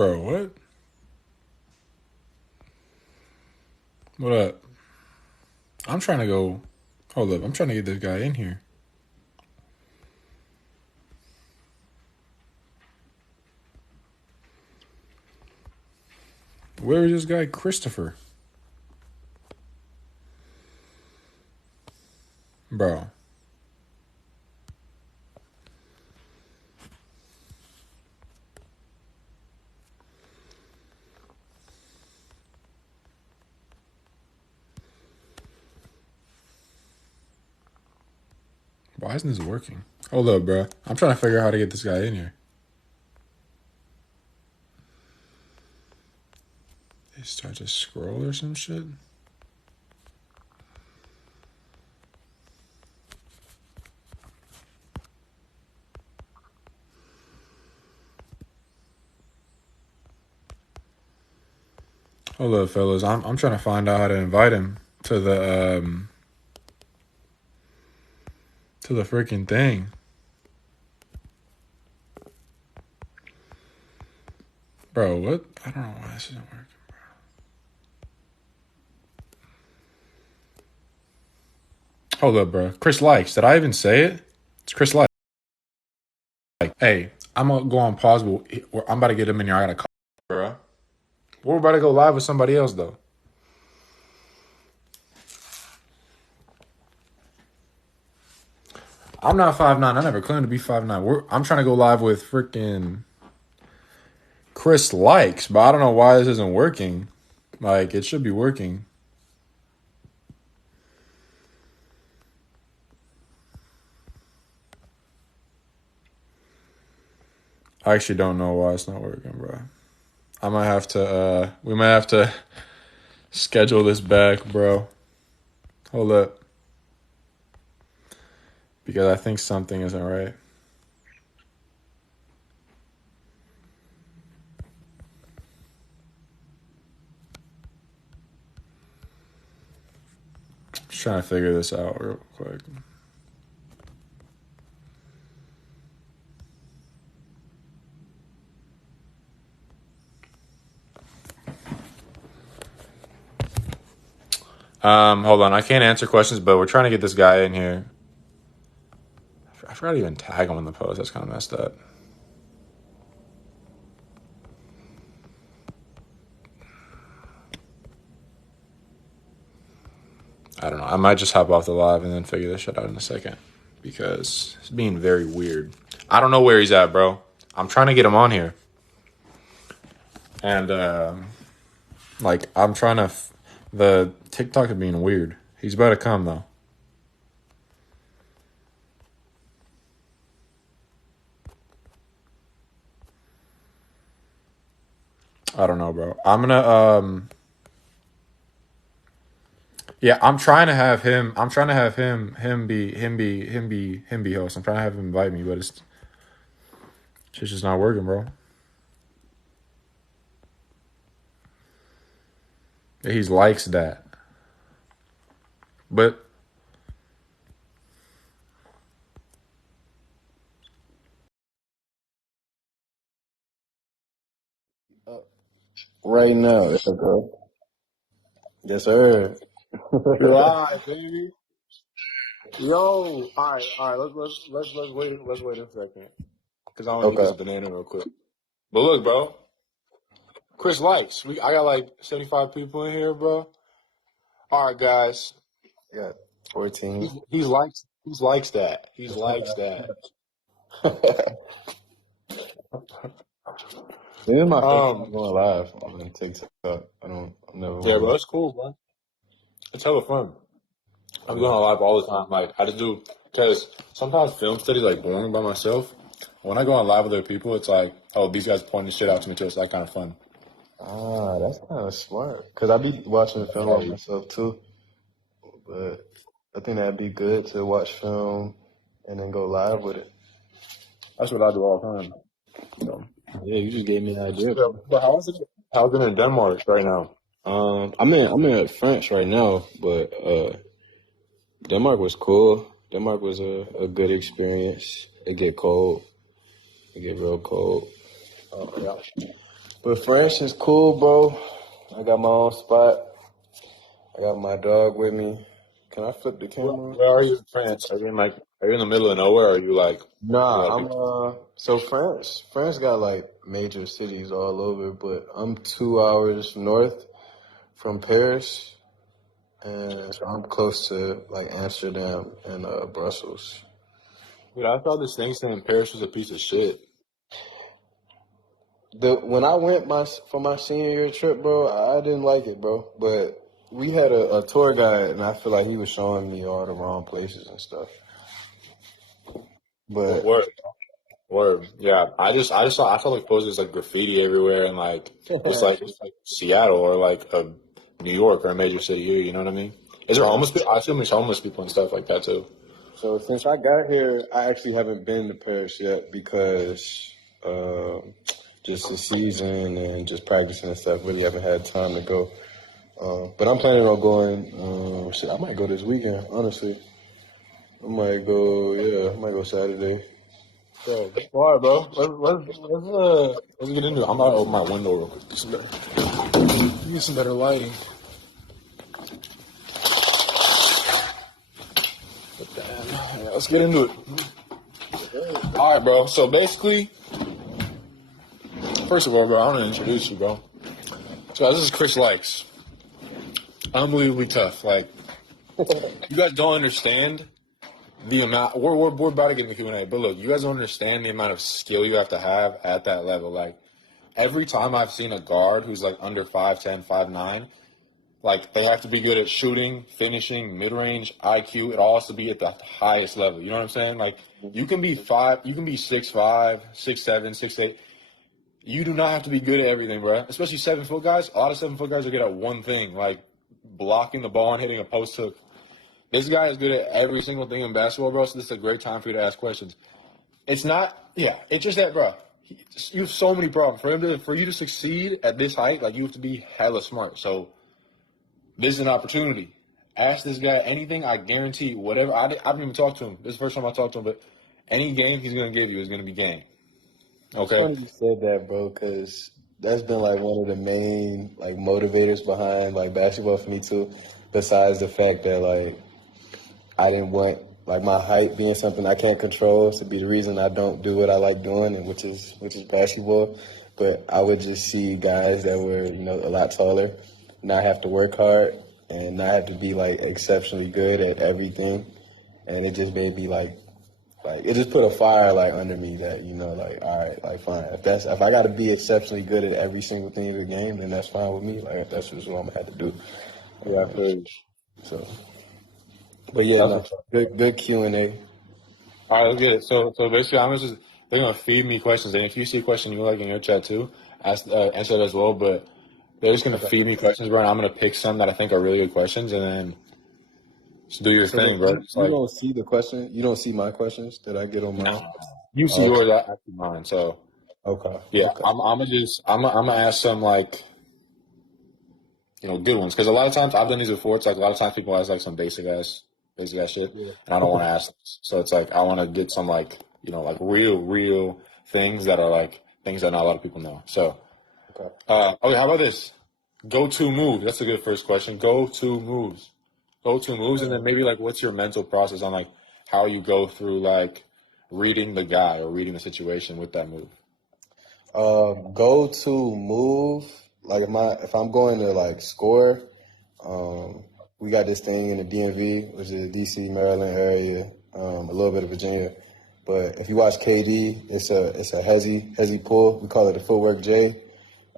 Bro, what? What up? I'm trying to go. Hold up. I'm trying to get this guy in here. Where is this guy, Christopher? Bro. Why isn't this working? Hold up, bro. I'm trying to figure out how to get this guy in here. They start to scroll or some shit? Hold up, fellas. I'm trying to find out how to invite him to the freaking thing. Bro, what? I don't know why this isn't working, bro. Hold up, bro. Chris Lykes. Did I even say it? It's Chris Lykes. Hey, I'm gonna go on pause, but I'm about to get him in here. I gotta call, bro. We're about to go live with somebody else, though. I'm not 5'9". I never claimed to be 5'9". I'm trying to go live with freaking Chris Likes, but I don't know why this isn't working. Like, it should be working. I actually don't know why it's not working, bro. I might have to, we might have to schedule this back, bro. Hold up. Because I think something isn't right. Just trying to figure this out real quick. Hold on. I can't answer questions, but we're trying to get this guy in here. I forgot to even tag him in the post. That's kind of messed up. I don't know. I might just hop off the live and then figure this shit out in a second because it's being very weird. I don't know where he's at, bro. I'm trying to get him on here. And, I'm trying to... the TikTok is being weird. He's about to come, though. I don't know, bro. I'm gonna, yeah, I'm trying to have him be host. I'm trying to have him invite me, but it's just not working, bro. He's likes that. But Right now, okay. Yes, sir. you're live, baby. Yo, all right. Let's wait a second, cause I want to get Okay. this banana real quick. But look, bro, Chris likes. I got like 75 people in here, bro. All right, guys. Yeah. 14. He's likes that. He's likes that. This is my first time going live on TikTok. I'm never Yeah, went bro, live. it's cool, bro. It's hella fun. I'm going on live all the time. Like, I just do, because sometimes film studies like boring by myself. When I go on live with other people, it's like, oh, these guys pointing shit out to me too. It's like kind of fun. Ah, that's kind of smart. Because I be watching film on myself too. But I think that'd be good to watch film and then go live with it. That's what I do all the time. So. Yeah, you just gave me an idea. Yeah, but how's it in Denmark right now? I'm in France right now, but Denmark was cool. Denmark was a good experience. It get cold. It get real cold. Yeah. But French is cool, bro. I got my own spot. I got my dog with me. Can I flip the camera? Where are you in France? Are you in the middle of nowhere? Or are you like, you're Nah, like, I'm so France got like major cities all over, but I'm 2 hours north from Paris, and I'm close to like Amsterdam and Brussels. dude, I thought this thing saying Paris was a piece of shit. The when I went for my senior year trip, bro, I didn't like it, bro. But we had a tour guide, and I feel like he was showing me all the wrong places and stuff. But Word, word. Yeah, I saw like posters like graffiti everywhere and like just like Seattle or like a New York or a major city here. You know what I mean? Is there yeah. homeless people? I assume there's homeless people and stuff like that too. So since I got here, I actually haven't been to Paris yet because just the season and just practicing and stuff. Really haven't had time to go. But I'm planning on going. I might go this weekend. Honestly, I might go. Yeah, I might go Saturday. Bro, all right, bro. Let's get into it. I'm about to open my window real quick. Get some better lighting. But damn, yeah, let's get into it. All right, bro. So basically, first of all, bro, I want to introduce you, bro. So this is Chris Lykes. Unbelievably tough. Like, you guys don't understand the amount. We're about to get into Q&A, but look, you guys don't understand the amount of skill you have to have at that level. Like, every time I've seen a guard who's like under 5'10", 5'9", like they have to be good at shooting, finishing, mid-range, IQ. It all has to be at the highest level. You know what I'm saying? Like, you can be 6'5", 6'7", 6'8". You do not have to be good at everything, bro. Especially 7-foot guys. A lot of 7-foot guys are good at one thing, like blocking the ball and hitting a post hook. This guy is good at every single thing in basketball, bro. So this is a great time for you to ask questions. It's not, yeah. It's just that, bro. You have so many problems for you to succeed at this height. Like, you have to be hella smart. So this is an opportunity. Ask this guy anything. I guarantee you, whatever. I didn't even talk to him. This is the first time I talked to him, but any game he's gonna give you is gonna be game. It's Okay. funny you said that, bro, because that's been like one of the main like motivators behind like basketball for me too. Besides the fact that like I didn't want like my height being something I can't control to be the reason I don't do what I like doing, and which is basketball. But I would just see guys that were a lot taller, not have to work hard, and not have to be like exceptionally good at everything, and it just made me like it just put a fire like under me that like all right, like fine, if I got to be exceptionally good at every single thing in the game, then that's fine with me. Like that's just what I'm gonna have to do. Yeah, Um, for so, but yeah, that's no, what's up. good Q&A. All right, let's get it. So basically, they're gonna feed me questions, and if you see a question you like in your chat too, answer it as well. But they're just gonna Okay. feed me questions, bro. And I'm gonna pick some that I think are really good questions, and then just do your So wait, thing, bro. It's you like, don't see the question? You don't see my questions that I get on nah, mine? you see Oh, okay. yours, I see mine. So Okay. yeah, Okay. I'm gonna ask some like good ones because a lot of times I've done these before. It's like a lot of times people ask like some basic ass shit, Yeah. and I don't want to ask this. So it's like I want to get some like like real things that are like things that not a lot of people know. So Okay. okay, how about this? Go to move. That's a good first question. Go to moves. Go to moves, and then maybe like what's your mental process on like how you go through like reading the guy or reading the situation with that move. Go to move. Like if I'm going to like score, we got this thing in the DMV, which is the DC, Maryland area, a little bit of Virginia. But if you watch KD, it's a hezzy pull. We call it a footwork J.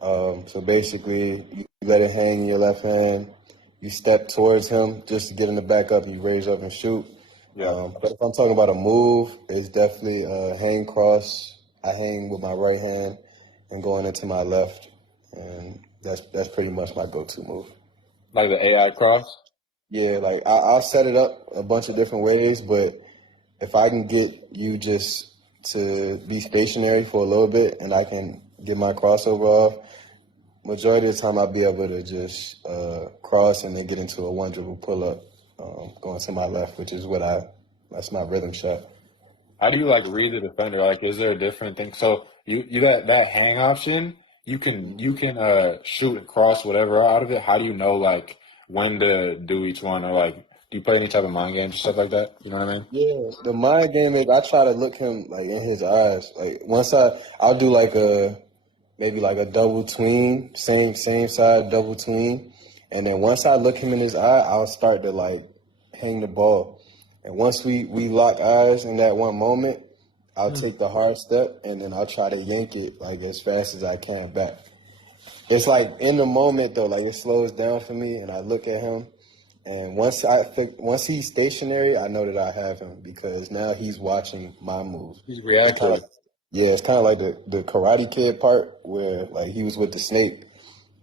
So basically, you let it hang in your left hand. You step towards him just to get him to back up. You raise up and shoot. Yeah. But if I'm talking about a move, it's definitely a hang cross. I hang with my right hand and going into my left, and that's pretty much my go-to move. Like the AI cross. Yeah, like I'll set it up a bunch of different ways, but if I can get you just to be stationary for a little bit and I can get my crossover off, majority of the time I'll be able to just cross and then get into a one dribble pull up, going to my left, which is that's my rhythm shot. How do you like read the defender? Like, is there a different thing? So you that hang option you can shoot and cross whatever out of it. How do you know like when to do each one, or like do you play any type of mind games, stuff like that? You know what I mean? Yeah, the mind game is I try to look him like in his eyes. Like once I'll do like a maybe like a double tween, same side double tween, and then once I look him in his eye, I'll start to like hang the ball. And once we lock eyes in that one moment, I'll take the hard step and then I'll try to yank it like as fast as I can back. It's like in the moment though, like it slows down for me, and I look at him, and once he's stationary, I know that I have him because now he's watching my move. He's It's kind reacting. of like, yeah, it's kind of like the Karate Kid part where like he was with the snake,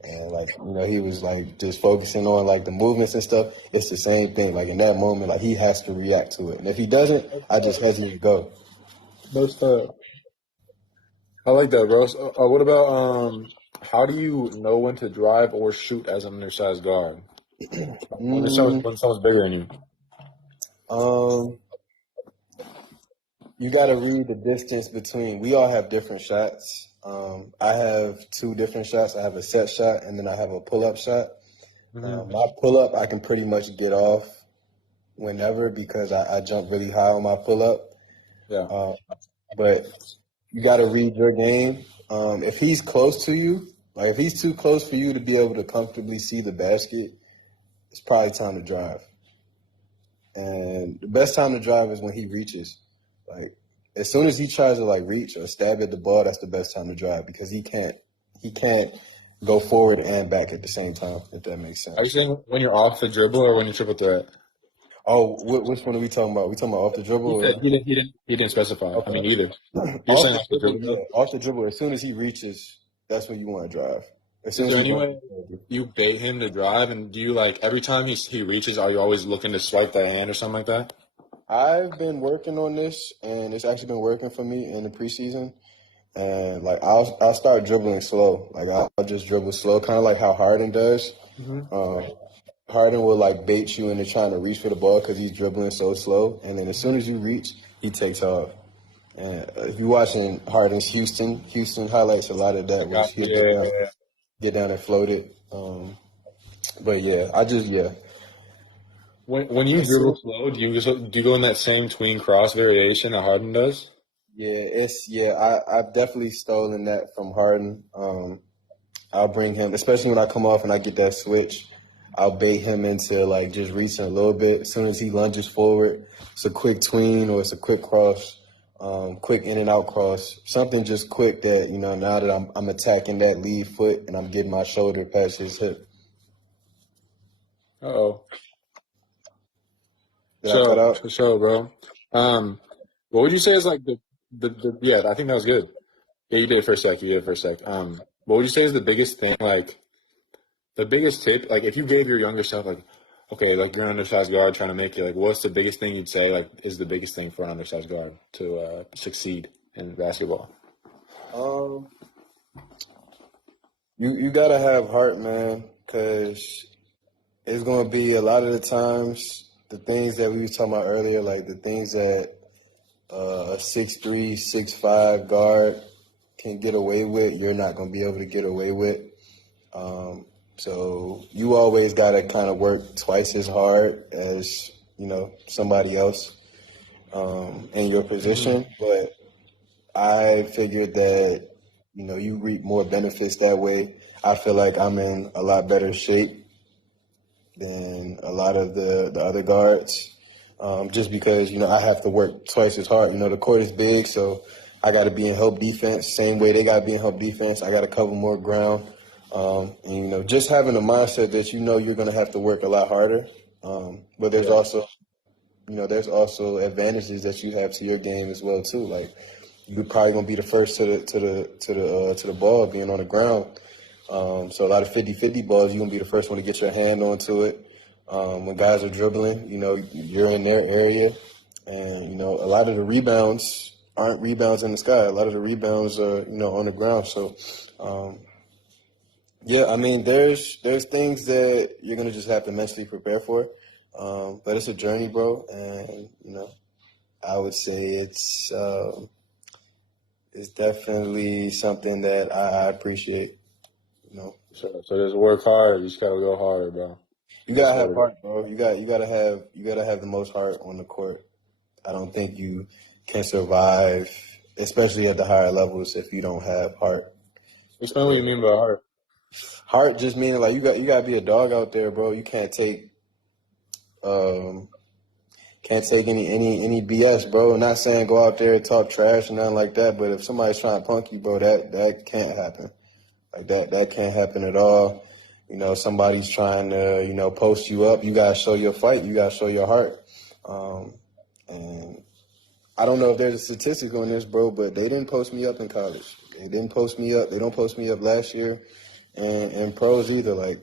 and like he was like just focusing on like the movements and stuff. It's the same thing. Like in that moment, like he has to react to it, and if he doesn't, I just hesitate to go. Most I like that, bro. So, what about how do you know when to drive or shoot as an undersized guard? Mm, When someone's bigger than you. um, you got to read the distance between. We all have different shots. I have two different shots. I have a set shot, and then I have a pull up shot. Hmm. My pull up, I can pretty much get off whenever because I jump really high on my pull up. Yeah. Uh, but you got to read your game. If he's close to you, like if he's too close for you to be able to comfortably see the basket, it's probably time to drive. And the best time to drive is when he reaches. Like as soon as he tries to like reach or stab at the ball, that's the best time to drive because he can't go forward and back at the same time. If that makes Are you sense. saying when you're off the dribble or when you triple threat? Oh, which one are we talking about? We talking about off the dribble He said or he didn't specify. I okay? mean either. You're Off saying the off the dribble, dribble yeah. though? Off the dribble. As soon as he reaches, that's when you want to drive. As soon Is as there he any runs way forward. you bait him to drive, and do you like every time he reaches, are you always looking to swipe that hand or something like that? I've been working on this, and it's actually been working for me in the preseason. And like I'll start dribbling slow. Like I'll just dribble slow, kind of like how Harden does. Hmm. Um, Harden will like bait you into trying to reach for the ball because he's dribbling so slow, and then as soon as you reach, he takes off. And if you're watching Harden's Houston highlights, a lot of I that was got he'll you. Yeah. get down and float it. But yeah, I just yeah. When you As soon dribble slow, do you go in that same tween cross variation that Harden does? I've definitely stolen that from Harden. I'll bring him, especially when I come off and I get that switch. I'll bait him into like just reaching a little bit. As soon as he lunges forward, it's a quick tween or it's a quick cross, quick in and out cross, something just quick that now that I'm attacking that lead foot and I'm getting my shoulder past his hip. Uh-oh. Did I cut out? For sure, bro. Um, what would you say is like the yeah, I think that was good. Yeah, you did it for a sec. You did it for a sec. What would you say is the biggest thing, like the biggest tip, like if you gave your younger self, like, okay, like you're an undersized guard trying to make it, like, what's the biggest thing you'd say, like, is the biggest thing for an undersized guard to succeed in basketball? Um, you gotta have heart, man, because it's gonna be a lot of the times the things that we were talking about earlier, like the things that a 6'3", 6'5" guard can get away with, you're not gonna be able to get away with. So you always gotta kind of work twice as hard as somebody else in your Hmm. position. But I figured that you reap more benefits that way. I feel like I'm in a lot better shape than a lot of the other guards, just because I have to work twice as hard. The court is big, so I got to be in help defense. Same way they got to be in help defense. I got to cover more ground, and just having a mindset that you're going to have to work a lot harder. But there's Yeah. also advantages that you have to your game as well too. Like you're probably gonna be the first to the ball being on the ground. So a lot of 50-50 balls, you're gonna be the first one to get your hand onto it. When guys are dribbling, you're in their area, and a lot of the rebounds aren't rebounds in the sky. A lot of the rebounds are on the ground. So yeah, I mean, there's things that you're gonna just have to mentally prepare for. But it's a journey, bro, and I would say it's it's definitely something that I appreciate. You know, So just work hard. You just gotta go hard, bro. you That's gotta what have it is. heart, bro. You gotta have the most heart on the court. I don't think you can survive, especially at the higher levels, if you don't have heart. Explain what you mean by hard. Heart just meaning like you got to be a dog out there, bro. You um can't take any BS, bro. I'm not saying go out there and talk trash and nothing like that, but if somebody's trying to punk you, bro, that can't happen. Like that can't happen at all. You know, somebody's trying to, post you up. You gotta show your fight. You gotta show your heart. And I don't know if there's a statistic on this, bro, but they didn't post me up in college. They didn't post me up. They don't post me up last year, and pros either. Like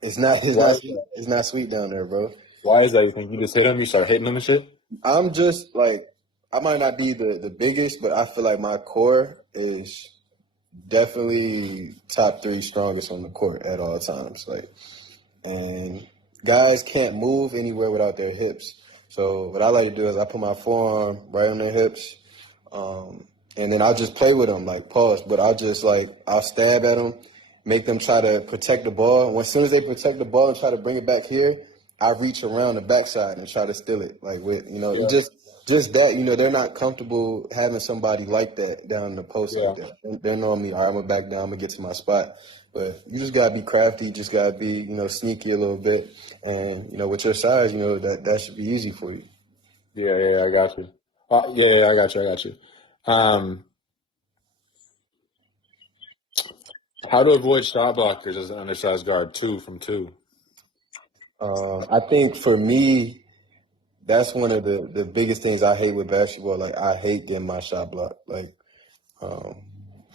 Why? it's not sweet down there, bro. Why is that? You think you just hit him? You start hitting him and shit? I'm just like I might not be the biggest, but I feel like my core is definitely top three strongest on the court at all times. Like, and guys can't move anywhere without their hips. So what I like to do is I put my forearm right on their hips, and then I'll just play with them, like pause. But I'll stab at them, make them try to protect the ball. As soon as they protect the ball and try to bring it back here, I reach around the backside and try to steal it. Like with Yeah. just that, they're not comfortable having somebody like that down in the post Yeah. like that. They're normally, all right, I'm gonna back down, I'm gonna get to my spot. But you just gotta be crafty, you just gotta be, sneaky a little bit. And, with your size, that should be easy for you. Yeah, I got you. Yeah, I got you. Um, how to avoid shot blockers as an undersized guard? 2 from 2. I think for me, that's one of the biggest things I hate with basketball. Like I hate getting my shot blocked. Like um,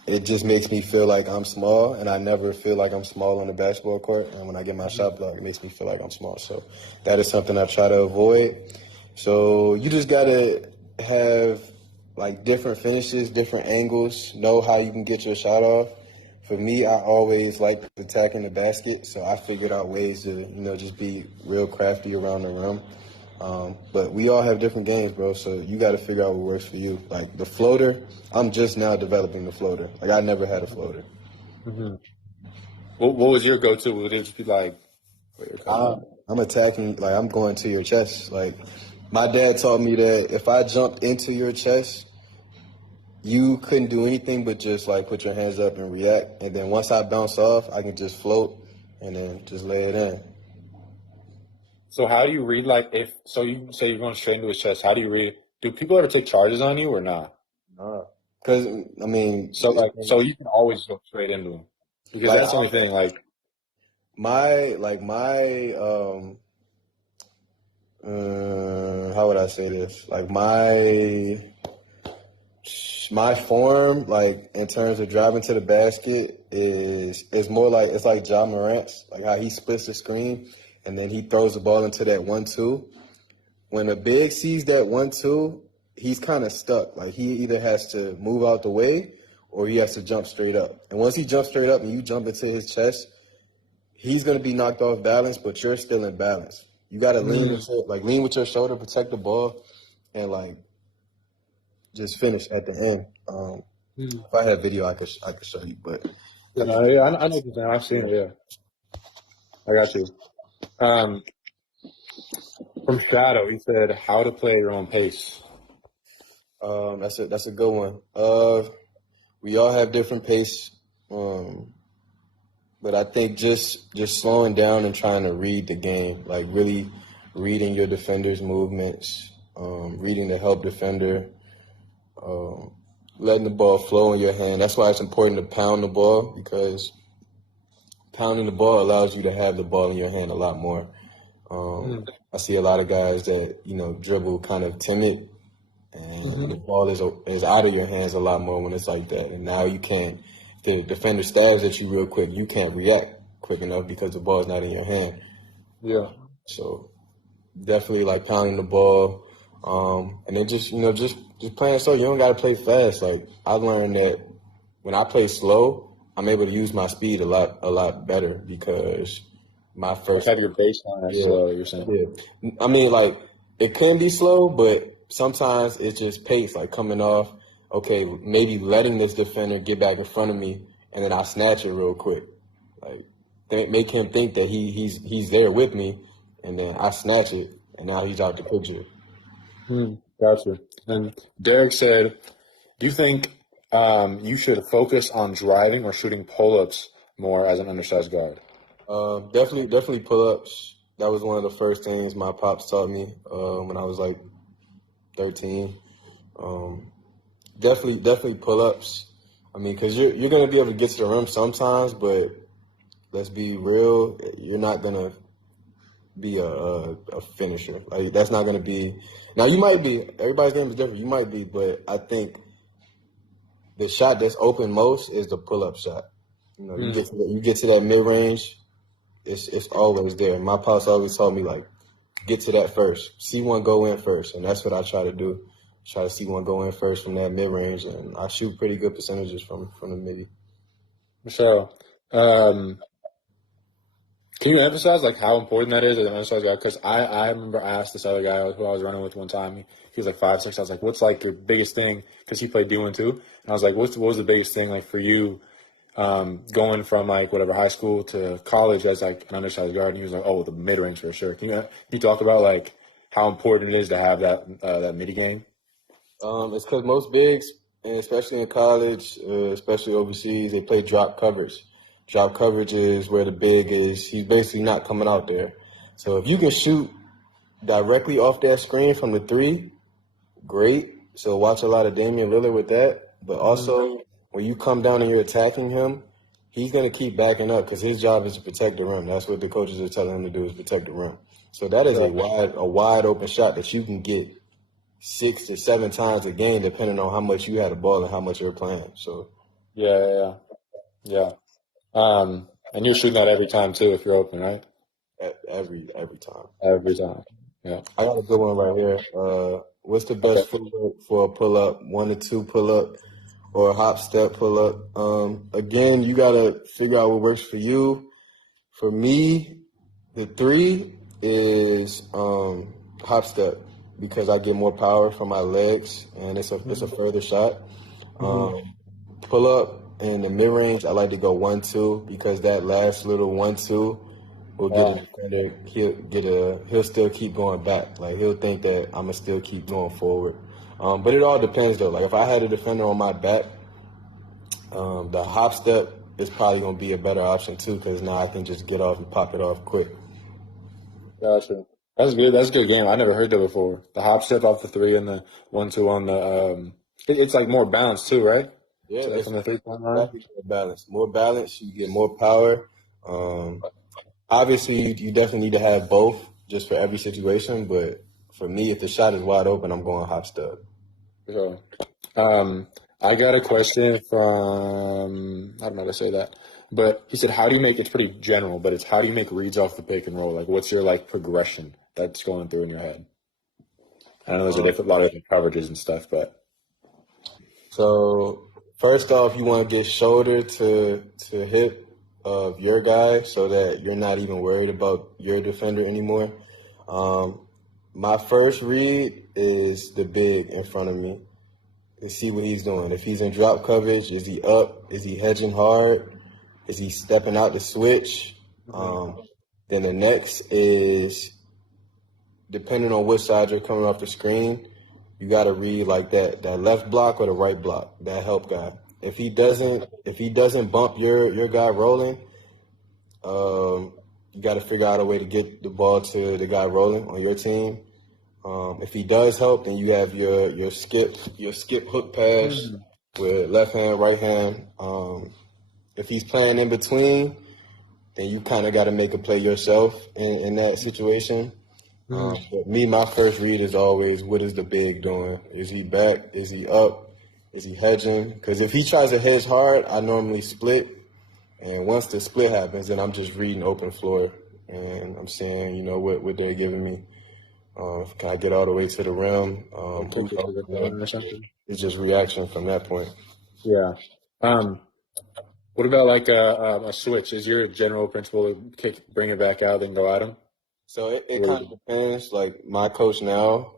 it just makes me feel like I'm small, and I never feel like I'm small on the basketball court. And when I get my shot blocked, it makes me feel like I'm small. So that is something I try to avoid. So you just gotta have like different finishes, different angles, know how you can get your shot off. For me, I always like attacking the basket, so I figured out ways to, just be real crafty around the rim. But we all have different games, bro, so you got to figure out what works for you. Like the floater, I'm just now developing the floater. Like I never had a floater. Mm-hmm. What was your go-to? Would it just be like, I'm attacking, like I'm going to your chest. Like my dad taught me that if I jumped into your chest, you couldn't do anything but just like put your hands up and react. And then once I bounce off, I can just float and then just lay it in. so how do you read, like, if, so you say you're going straight into his chest, how do you read? Do people ever take charges on you or not? Because I mean, So you can always go straight into him. Because like that's the only thing, like, my how would I say this? Like my form, like in terms of driving to the basket, is more like it's like Ja Morant's, like how he splits the screen and then he throws the ball into that 1-2. When a big sees that 1-2, he's kind of stuck. Like he either has to move out the way or he has to jump straight up. And once he jumps straight up and you jump into his chest, he's gonna be knocked off balance, but you're still in balance. You gotta lean with your shoulder, protect the ball, and like just finish at the end. If I had video, I could show you, but yeah, I know what you're saying. I've seen it, yeah. I got you. Um, from Shadow, he said, how to play at your own pace. that's a good one. We all have different pace, but I think just slowing down and trying to read the game, like really reading your defender's movements, reading the help defender, letting the ball flow in your hand. That's why it's important to pound the ball, because pounding the ball allows you to have the ball in your hand a lot more. I see a lot of guys that, dribble kind of timid, and the ball is out of your hands a lot more when it's like that. And now you can't, if the defender stabs at you real quick, you can't react quick enough because the ball's not in your hand. Yeah. So definitely like pounding the ball, and then just playing slow. You don't got to play fast. Like I learned that when I play slow, I'm able to use my speed a lot better, because my first Have your baseline as slow, you're saying. yeah. I mean, like it can be slow, but sometimes it's just pace, like coming off. okay, maybe letting this defender get back in front of me, and then I snatch it real quick. Like, make him think that he's there with me, and then I snatch it, and now he's out the picture. Gotcha. And Derek said, do you think you should focus on driving or shooting pull-ups more as an undersized guard? Definitely pull ups. That was one of the first things my pops taught me when I was like 13. Um, definitely pull ups. I mean, because you're gonna be able to get to the rim sometimes, but let's be real, you're not gonna be a finisher. Like that's not gonna be. Now you might be. Everybody's game is different. You might be, but I think the shot that's open most is the pull up shot. You know, you get to that mid range, it's always there. My pops always told me like, get to that first, see one go in first, and that's what I try to do. Try to see one go in first from that mid range, and I shoot pretty good percentages from the mid. Michelle, can you emphasize like how important that is as an undersized guy? Because I remember I asked this other guy who I was running with one time. He was like 5'6". I was like, "What's like the biggest thing?" Because he played D1 too, and I was like, "What was the biggest thing like for you going from like whatever high school to college as like an undersized guard?" And he was like, "Oh, the mid range for sure." Can you talk about like how important it is to have that midi game? It's because most bigs, and especially in college, especially overseas, they play drop coverage. Drop coverage is where the big is. He's basically not coming out there. So if you can shoot directly off that screen from the three, great. So watch a lot of Damian Lillard with that. But also, when you come down and you're attacking him, he's going to keep backing up because his job is to protect the rim. That's what the coaches are telling him to do is protect the rim. So that is Yeah, a wide open shot that you can get 6 to 7 times a game, depending on how much you had the ball and how much you're playing. So yeah, yeah, yeah. And you're shooting that every time too if you're open, right? every time. Every time. Yeah. I got a good one right here. What's the Okay. best footwork for a pull up? 1 to 2 pull up or a hop step pull up? Again, you gotta figure out what works for you. For me, the three is hop step because I get more power from my legs and it's a further shot. Mm-hmm. Pull up in the mid range, I like to go 1 2 because that last little 1 2 will get a Yeah. defender. He'll still keep going back. Like he'll think that I'm gonna still keep going forward. But it all depends though. Like if I had a defender on my back, the hop step is probably gonna be a better option too because now I can just get off and pop it off quick. Gotcha. That's good. That's a good game. I never heard that before. The hop step off the three and the 1-2 on the it's like more balanced too, right? Yeah, So like it's from the 3 point line. exactly more balance. More balance, you get more power. Um, Obviously, you definitely need to have both just for every situation. But for me, if the shot is wide open, I'm going hop step. So I got a question from I don't know how to say that. But he said, how do you make it's pretty general, but it's how do you make reads off the pick and roll? Like what's your like progression that's going through in your head? I know there's a lot of different coverages and stuff, but So first off, you want to get shoulder to hip of your guy so that you're not even worried about your defender anymore. Um, my first read is the big in front of me to see what he's doing. If he's in drop coverage, is he up? Is he hedging hard? Is he stepping out to switch? Then the next is depending on which side you're coming off the screen, you got to read like that left block or the right block, that help guy. If he doesn't bump your guy rolling, you got to figure out a way to get the ball to the guy rolling on your team. If he does help, then you have your skip hook pass with left hand, right hand. If he's playing in between, then you kind of got to make a play yourself in that situation. But me, my first read is always, what is the big doing? Is he back? Is he up? Is he hedging? Because if he tries to hedge hard, I normally split. And once the split happens, then I'm just reading open floor. And I'm seeing, what they're giving me. Can I get all the way to the rim? took it to the corner or something. It's just reaction from that point. Yeah. Um, what about like a switch? Is your general principle to bring it back out, then go at him? So it kind of depends. Like my coach now,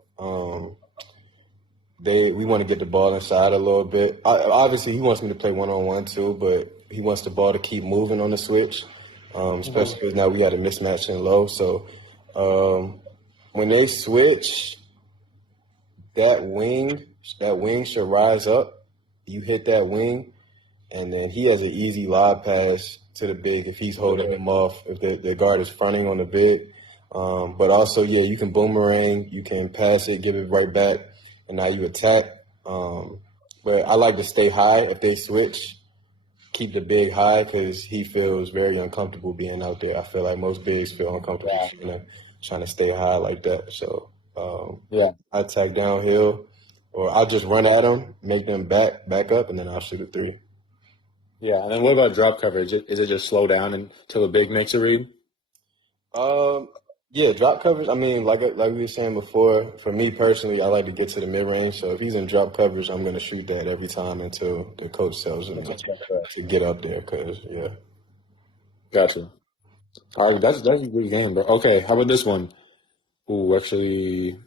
we want to get the ball inside a little bit. Obviously, he wants me to play 1-on-1 too, but he wants the ball to keep moving on the switch, especially because now we had a mismatch in low. So when they switch, that wing should rise up. You hit that wing, and then he has an easy lob pass to the big if he's holding him off, if the guard is fronting on the big. But also, yeah, you can boomerang, you can pass it, give it right back, and now you attack. But I like to stay high if they switch, keep the big high because he feels very uncomfortable being out there. I feel like most bigs feel uncomfortable trying to stay high like that. So I attack downhill, or I'll just run at them, make them back up, and then I'll shoot a three. Yeah, and then what about drop coverage? Is it just slow down until the big makes a read? Yeah, drop coverage. I mean, like we were saying before, for me personally, I like to get to the mid range. So if he's in drop coverage, I'm going to shoot that every time until the coach tells him to get up there. Gotcha. All right, that's a good game, bro. Okay, how about this one? Ooh, actually,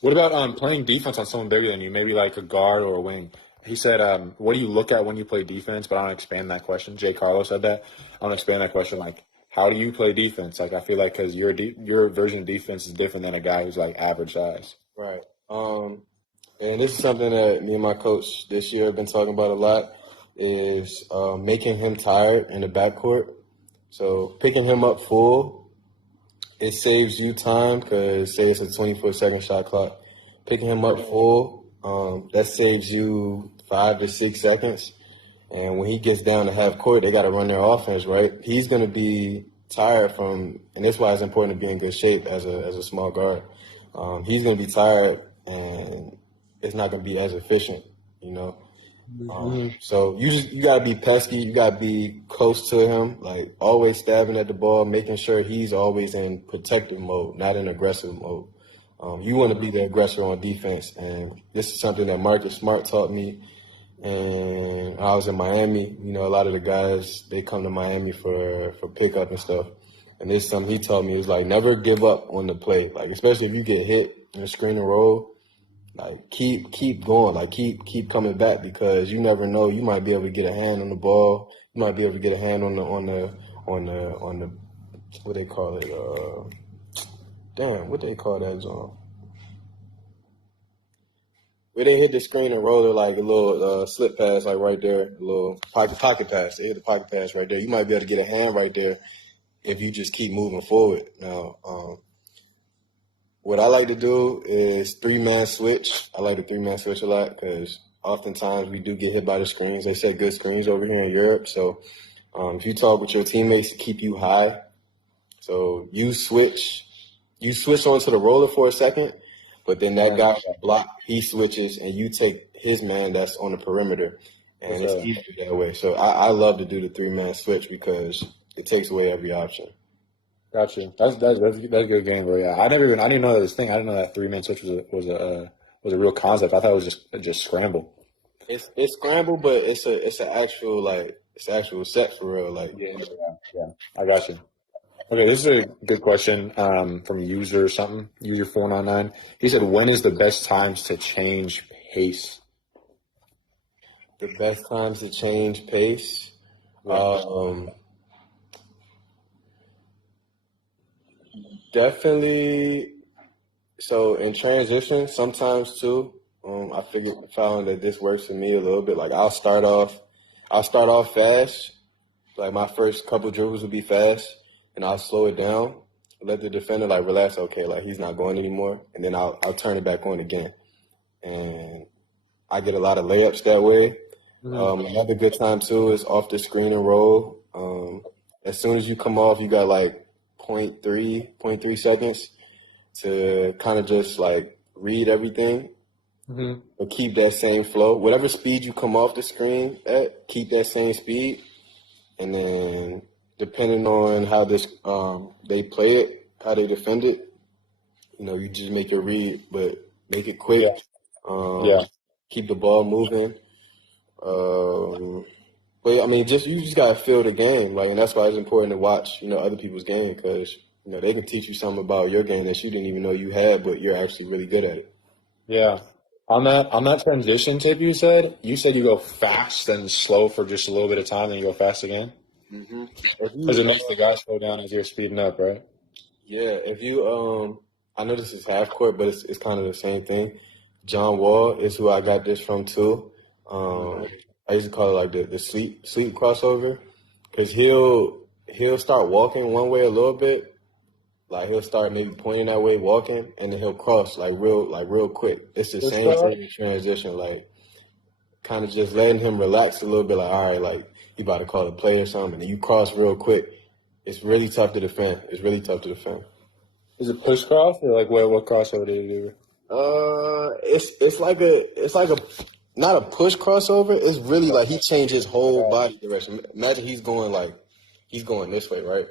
what about playing defense on someone bigger than you? Maybe like a guard or a wing. He said, "What do you look at when you play defense?" But I want to expand that question. Jay Carlo said that. I want to expand that question. Like, how do you play defense? Like, I feel like because your version of defense is different than a guy who's like average size. Right. And this is something that me and my coach this year have been talking about a lot. Is making him tired in the backcourt. So picking him up full, it saves you time because say it's a 24-second shot clock. Picking him up full, that saves you 5 to 6 seconds. And when he gets down to half court, they got to run their offense, right? He's going to be tired from, and that's why it's important to be in good shape as a small guard. He's going to be tired, and it's not going to be as efficient, you know. So you gotta be pesky. You gotta be close to him, like always stabbing at the ball, making sure he's always in protective mode, not in aggressive mode. You want to be the aggressor on defense, and this is something that Marcus Smart taught me. And I was in Miami. You know, a lot of the guys they come to Miami for pickup and stuff. And this is something he taught me. It was like never give up on the play, like especially if you get hit in a screen and roll. Like keep going, like keep coming back because you never know. You might be able to get a hand on the ball. You might be able to get a hand on the what they call it. What they call that zone? Where they hit the screen and roll it like a little slip pass, like right there, a little pocket pass. They hit the pocket pass right there. You might be able to get a hand right there if you just keep moving forward. Now, what I like to do is 3-man switch. I like the 3-man switch a lot because oftentimes we do get hit by the screens. They set good screens over here in Europe. So if you talk with your teammates to keep you high, so you switch onto the roller for a second, but then that guy block, he switches, and you take his man that's on the perimeter, and it's easier that way. So I love to do the 3-man switch because it takes away every option. Gotcha. That's a good game, bro. Yeah, I didn't know this thing. I didn't know that 3-man switch was a real concept. I thought it was just scramble. It's scramble, but it's an actual set for real. Like yeah. I got you. Okay, this is a good question from user 499. He said, "When is the best times to change pace?" The best times to change pace. Definitely. So in transition, sometimes too, I found that this works for me a little bit. Like I'll start off fast. Like my first couple dribbles will be fast, and I'll slow it down, let the defender like relax. Okay, like he's not going anymore, and then I'll turn it back on again, and I get a lot of layups that way. Another good time too is off the screen and roll. As soon as you come off, you got like 0.3 seconds to kind of just like read everything, but keep that same flow. Whatever speed you come off the screen at, keep that same speed, and then depending on how they play it, how they defend it, you know, you just make your read, but make it quick. Keep the ball moving. But I mean, you just gotta feel the game, like, and that's why it's important to watch, you know, other people's game because You know, they can teach you something about your game that you didn't even know you had, but you're actually really good at it. Yeah. On that transition tip you said you go fast and slow for just a little bit of time, then you go fast again? Hmm. If Because you, it makes the guy slow down as you're speeding up, right? yeah, if you, I know this is half court, but it's kind of the same thing. John Wall is who I got this from too. Um, I used to call it like the sleep crossover, because he'll start walking one way a little bit, like he'll start maybe pointing that way, walking, and then he'll cross like real quick. It's the Push same guard? thing in transition, like kind of just letting him relax a little bit, like all right, like you about to call a play or something, and then you cross real quick. It's really tough to defend. It's really tough to defend. Is it push cross or like what crossover do you do? It's like a not a push crossover. It's really like he changed his whole body direction. Imagine he's going this way, right?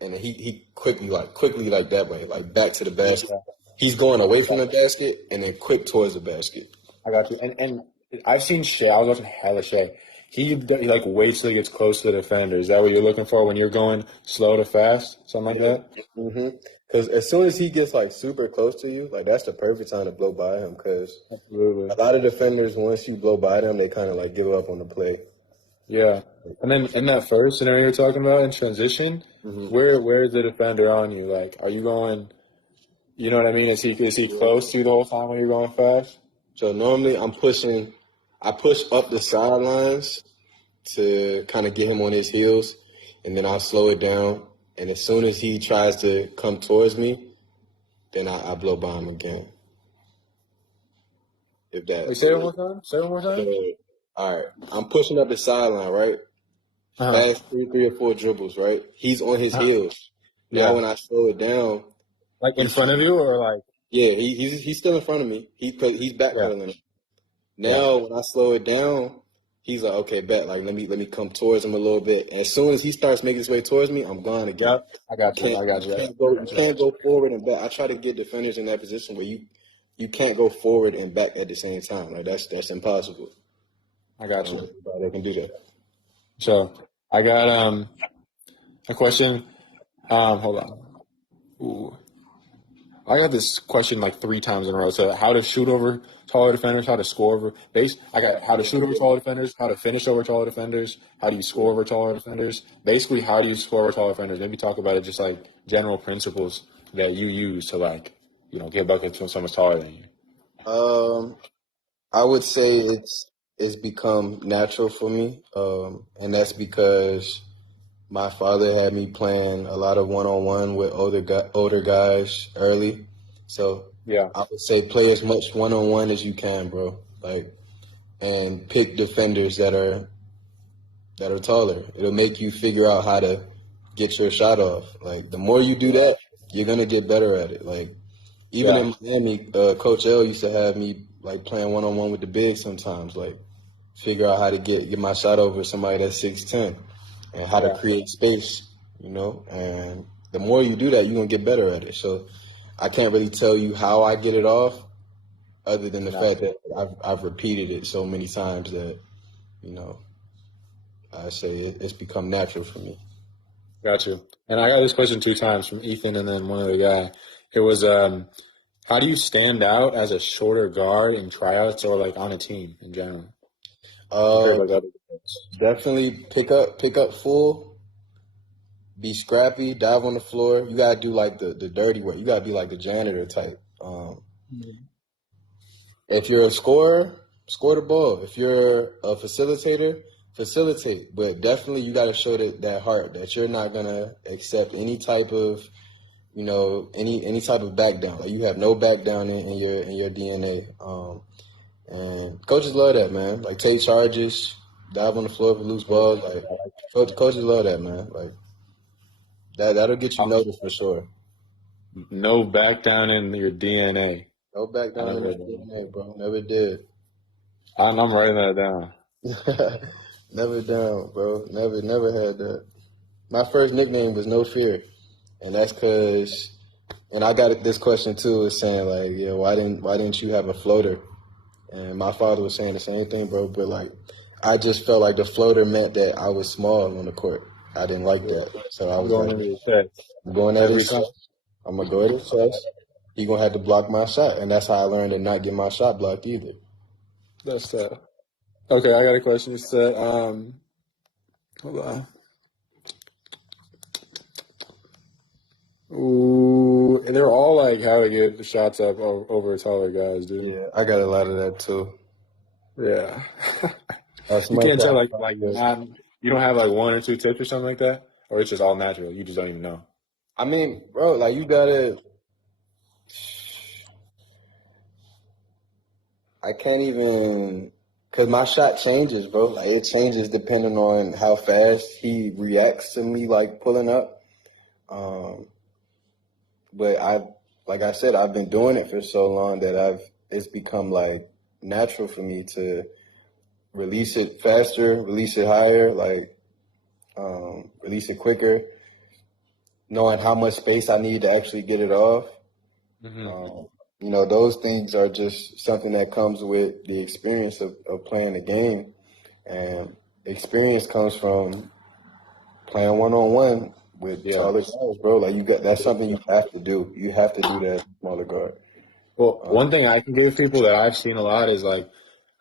And then he quickly like that way, like back to the basket. Yeah. He's going away from the basket and then quick towards the basket. I got you. And I've seen Shea. I was watching hella Shea. He like waits till he gets close to the defender. Is that what you're looking for when you're going slow to fast, something like that? Mm-hmm. Because as soon as he gets like super close to you, like that's the perfect time to blow by him. Because Absolutely. a lot of defenders, once you blow by them, they kind of like give up on the play. Yeah. And then in that first scenario you're talking about in transition, Hmm. where is the defender on you? Like, are you going? You know what I mean? Is he close to you the whole time when you're going fast? So normally I push up the sidelines to kind of get him on his heels, and then I'll slow it down. And as soon as he tries to come towards me, then I blow by him again. If that. Wait, say it one more time. Say it one more time. So, all right, I'm pushing up the sideline, right? Uh huh. Last three or four dribbles, right? He's on his Uh-huh. heels. Now Yeah. when I slow it down, Like in he's front of you or like? yeah, he's still in front of me. He's Yeah. backpedaling. Yeah. Now when I slow it down, he's like, okay, bet. Like let me come towards him a little bit. And as soon as he starts making his way towards me, I'm gone again. Yep. I got you. Can't I got you. you can't go forward and back. I try to get defenders in that position where you can't go forward and back at the same time. Like that's impossible. I got you. Everybody can do that. So I got a question. Hold on. Ooh. I got this question like 3 times in a row. So how to shoot over taller defenders, how to score over base. I got how to shoot over taller defenders, how to finish over taller defenders, how do you score over taller defenders. Basically, how do you score over taller defenders? Maybe talk about it, just like general principles that you use to like, get buckets when someone's taller than you. Um, I would say it's become natural for me, and that's because my father had me playing a lot of one-on-one with older guys early. So Yeah. I would say play as much one-on-one as you can, bro. Like, and pick defenders that are taller. It'll make you figure out how to get your shot off. Like, the more you do that, you're gonna get better at it. Like, even Yeah. in Miami, Coach L used to have me like playing one-on-one with the bigs sometimes. Like, figure out how to get my shot over somebody that's 6'10", and how to Yeah. create space. And the more you do that, you're gonna get better at it. So I can't really tell you how I get it off, other than the No. fact that I've repeated it so many times that you know I say it's become natural for me. Got you. And I got this question 2 times from Ethan and then one other guy. It was, how do you stand out as a shorter guard in tryouts or like on a team in general compared Uh, to like other guards? Definitely pick up full, be scrappy, dive on the floor. You gotta do like the dirty work. You gotta be like the janitor type. If you're a scorer, score the ball. If you're a facilitator, facilitate. But definitely you gotta show that heart that you're not gonna accept any type of any type of back down. Like you have no back down in your DNA. And coaches love that, man. Like take charges, dive on the floor for loose balls. Like coaches love that, man. Like that'll get you noticed for sure. No back down in your DNA. No back I down never in heard the that. DNA, bro. Never did. I'm writing that down. Never down, bro. Never had that. My first nickname was No Fear, and that's because. And I got this question too, is saying like, yeah, why didn't you have a floater? And my father was saying the same thing, bro. But like, I just felt like the floater meant that I was small on the court. I didn't like that. So I I'm was going like, into the set I'm going at every his time. chest. I'm gonna go at his chest. He gonna have to block my shot, and that's how I learned to not get my shot blocked either. That's tough. Okay, I got a question set. Hold on. Ooh, and they're all like how to get the shots up over taller guys, dude. Yeah, I got a lot of that too. Yeah. As You much can't as tell like not you don't have like one or two tips or something like that? Or it's just all natural. You just don't even know. I mean, bro, like you gotta. I can't even, cause my shot changes, bro. Like it changes depending on how fast he reacts to me, like pulling up. Um, but like I said, I've been doing it for so long that it's become like natural for me to release it faster, release it higher, like release it quicker, knowing how much space I need to actually get it off. Mm-hmm. Um, those things are just something that comes with the experience of playing the game. And experience comes from playing one on one with Yeah. taller guys, bro. Like that's something you have to do. You have to do that as a smaller guard. Well, one thing I can give people that I've seen a lot is like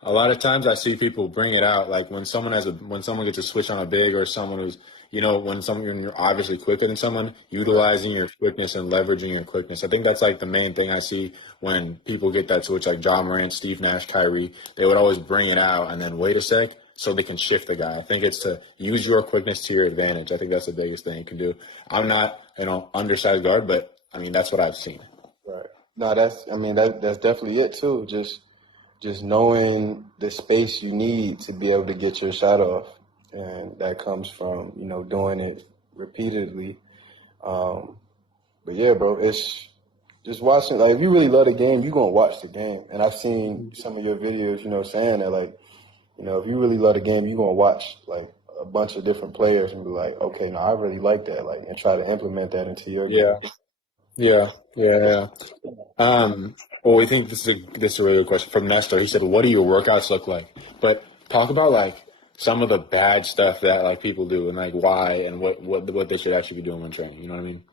a lot of times I see people bring it out like when someone gets a switch on a big or someone who's when you're obviously quicker than someone, utilizing your quickness and leveraging your quickness. I think that's like the main thing I see when people get that switch, like John Morant, Steve Nash, Kyrie. They would always bring it out and then wait a sec so they can shift the guy. I think it's to use your quickness to your advantage. I think that's the biggest thing you can do. I'm not, undersized guard, but I mean that's what I've seen. Right. No, that's definitely it too. Just knowing the space you need to be able to get your shot off, and that comes from doing it repeatedly. But yeah, bro, it's just watching. Like, if you really love the game, you're gonna watch the game. And I've seen some of your videos, saying that like, if you really love the game, you're gonna watch like a bunch of different players and be like, okay, no, I really like that, like, and try to implement that into your Yeah, game. yeah, yeah, yeah. Well, we think this is a really good question from Nestor. He said, "What do your workouts look like?" But talk about like some of the bad stuff that like people do and like why and what they should actually be doing when training. You know what I mean?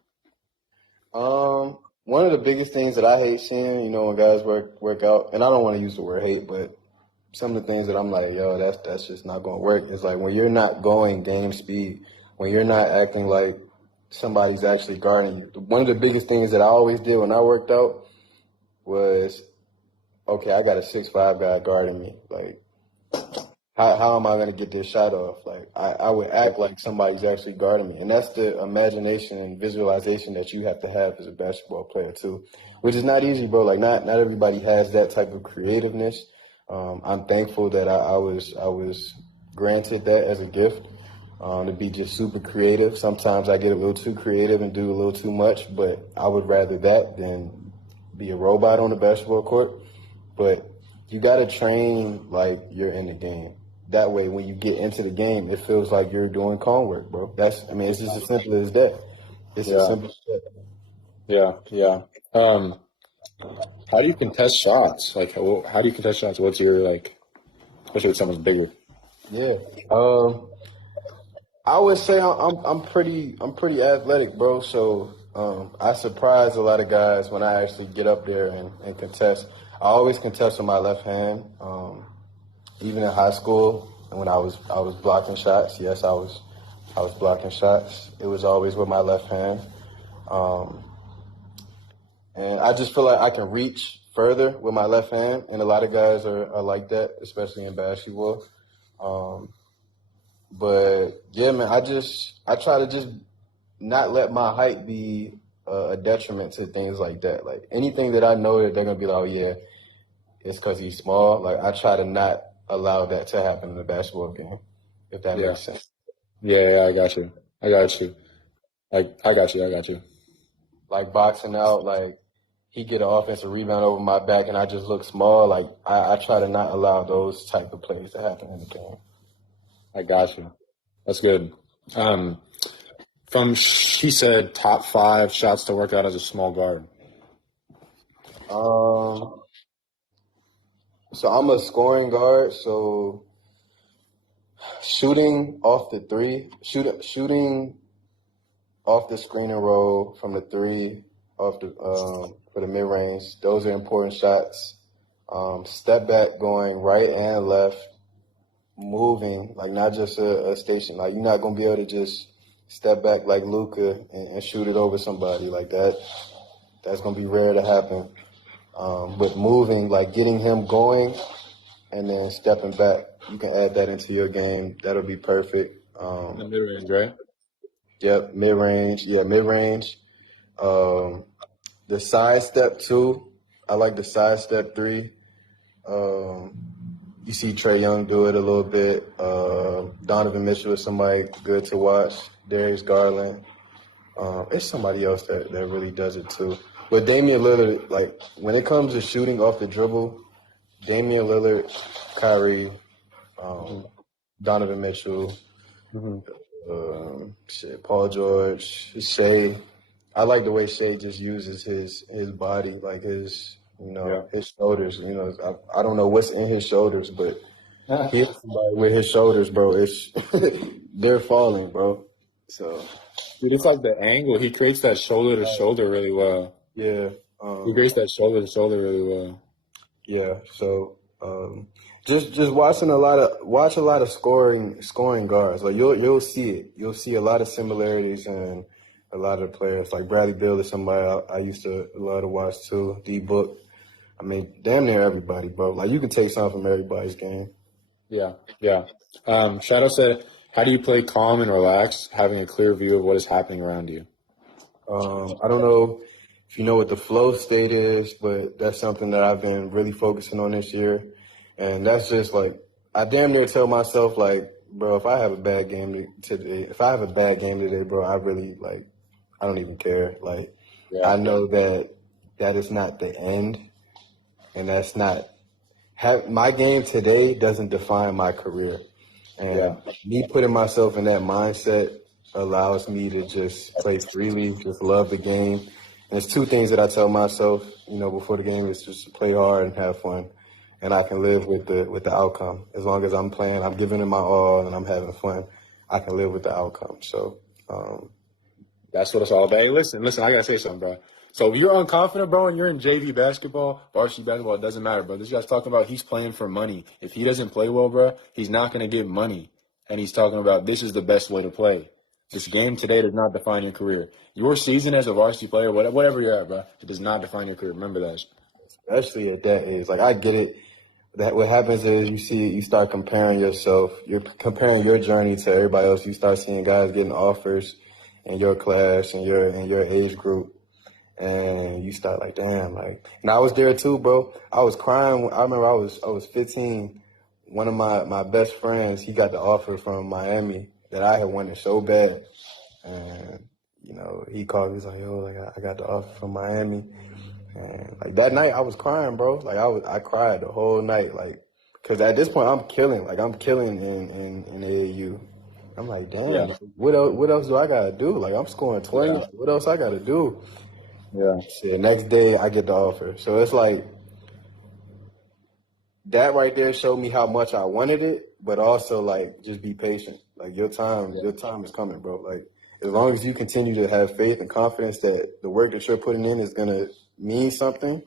One of the biggest things that I hate seeing, when guys work out, and I don't want to use the word hate, but some of the things that I'm like, yo, that's just not going to work. It's like when you're not going game speed, when you're not acting like somebody's actually guarding you. One of the biggest things that I always did when I worked out was, okay, I got a 6'5" guy guarding me. Like, how am I going to get this shot off? Like, I would act like somebody's actually guarding me. And that's the imagination and visualization that you have to have as a basketball player, too, which is not easy, bro. Like, not everybody has that type of creativeness. I'm thankful that I was granted that as a gift, to be just super creative. Sometimes I get a little too creative and do a little too much, but I would rather that than be a robot on the basketball court. But you got to train like you're in the game. That way, when you get into the game, it feels like you're doing con work, bro. It's just as simple as that. It's as Yeah, simple as that. yeah, yeah. Um, how do you contest shots? Like, how do you contest shots? What's your like, especially if someone's bigger? Yeah. I would say I'm pretty athletic, bro. So I surprise a lot of guys when I actually get up there and contest. I always contest with my left hand. Even in high school, and when I was blocking shots, yes, I was blocking shots. It was always with my left hand, um, and I just feel like I can reach further with my left hand. And a lot of guys are like that, especially in basketball. Um, but yeah, man, I try to just not let my height be a detriment to things like that. Like anything that I know that they're gonna be like, oh yeah, it's because he's small. Like I try to not allow that to happen in the basketball game, if that Yeah, makes sense. yeah, yeah. I got you. I got you. Like, I got you. I got you. Like boxing out, like he get an offensive rebound over my back and I just look small. Like I try to not allow those type of plays to happen in the game. I got you. That's good. Um, she said top five shots to work out as a small guard. So I'm a scoring guard, so Shooting off the three, shooting off the screen and roll from the three, off the for the mid range. Those are important shots. Step back, going right and left, moving like not just a station. Like you're not gonna be able to just step back like Luka and shoot it over somebody like that. That's gonna be rare to happen. But moving, like getting him going and then stepping back, you can add that into your game. That'll be perfect. The mid range, right? Yep, mid range. Yeah, mid range. The side step two. I like the side step three. You see Trae Young do it a little bit. Donovan Mitchell is somebody good to watch. Darius Garland. It's somebody else that really does it too. But Damian Lillard, like when it comes to shooting off the dribble, Damian Lillard, Kyrie, Donovan Mitchell, Paul George, Shea. I like the way Shea just uses his body, like his his shoulders. I don't know what's in his shoulders, but he hits somebody with his shoulders, bro. It's they're falling, bro. So, Dude, it's like the angle. He creates that shoulder to shoulder really well. yeah, He creates that shoulder to shoulder really well. yeah. So, just watching a lot of scoring guards. Like you'll see it. You'll see a lot of similarities in a lot of the players. Like Bradley Beal is somebody I used to love to watch too. D Book. I mean, damn near everybody, bro. Like you can take something from everybody's game. Yeah, yeah. Shadow said, how do you play calm and relaxed, having a clear view of what is happening around you? I don't know if you know what the flow state is, but that's something that I've been really focusing on this year. And that's just like, I damn near tell myself, like, bro, if I have a bad game today, bro, I really, like, I don't even care. Like, I know that is not the end, and that's not, my game today doesn't define my career. And me putting myself in that mindset allows me to just play freely, just love the game. And it's two things that I tell myself, before the game is just to play hard and have fun. And I can live with the outcome. As long as I'm playing, I'm giving it my all, and I'm having fun, I can live with the outcome. So that's what it's all about. Hey, listen, I got to say something, bro. So if you're unconfident, bro, and you're in JV basketball, varsity basketball, it doesn't matter, bro. This guy's talking about he's playing for money. If he doesn't play well, bro, he's not going to get money. And he's talking about this is the best way to play. This game today does not define your career. Your season as a varsity player, whatever you're at, bro, it does not define your career. Remember that. Especially at that age. Like, I get it. That what happens is you start comparing yourself. You're comparing your journey to everybody else. You start seeing guys getting offers in your class and your age group. And you start like, damn, like, and I was there too, bro. I was crying. I remember I was 15. One of my best friends, he got the offer from Miami that I had wanted so bad. And, he called me, he's like, yo, like, I got the offer from Miami. And like that night I was crying, bro. Like I cried the whole night. Like, cause at this point I'm killing in AAU. I'm like, damn, what else do I gotta do? Like I'm scoring 20. Yeah. What else I gotta do? Yeah. Shit, next day I get the offer. So it's like that right there showed me how much I wanted it, but also like just be patient. Like your time is coming, bro. Like as long as you continue to have faith and confidence that the work that you're putting in is gonna mean something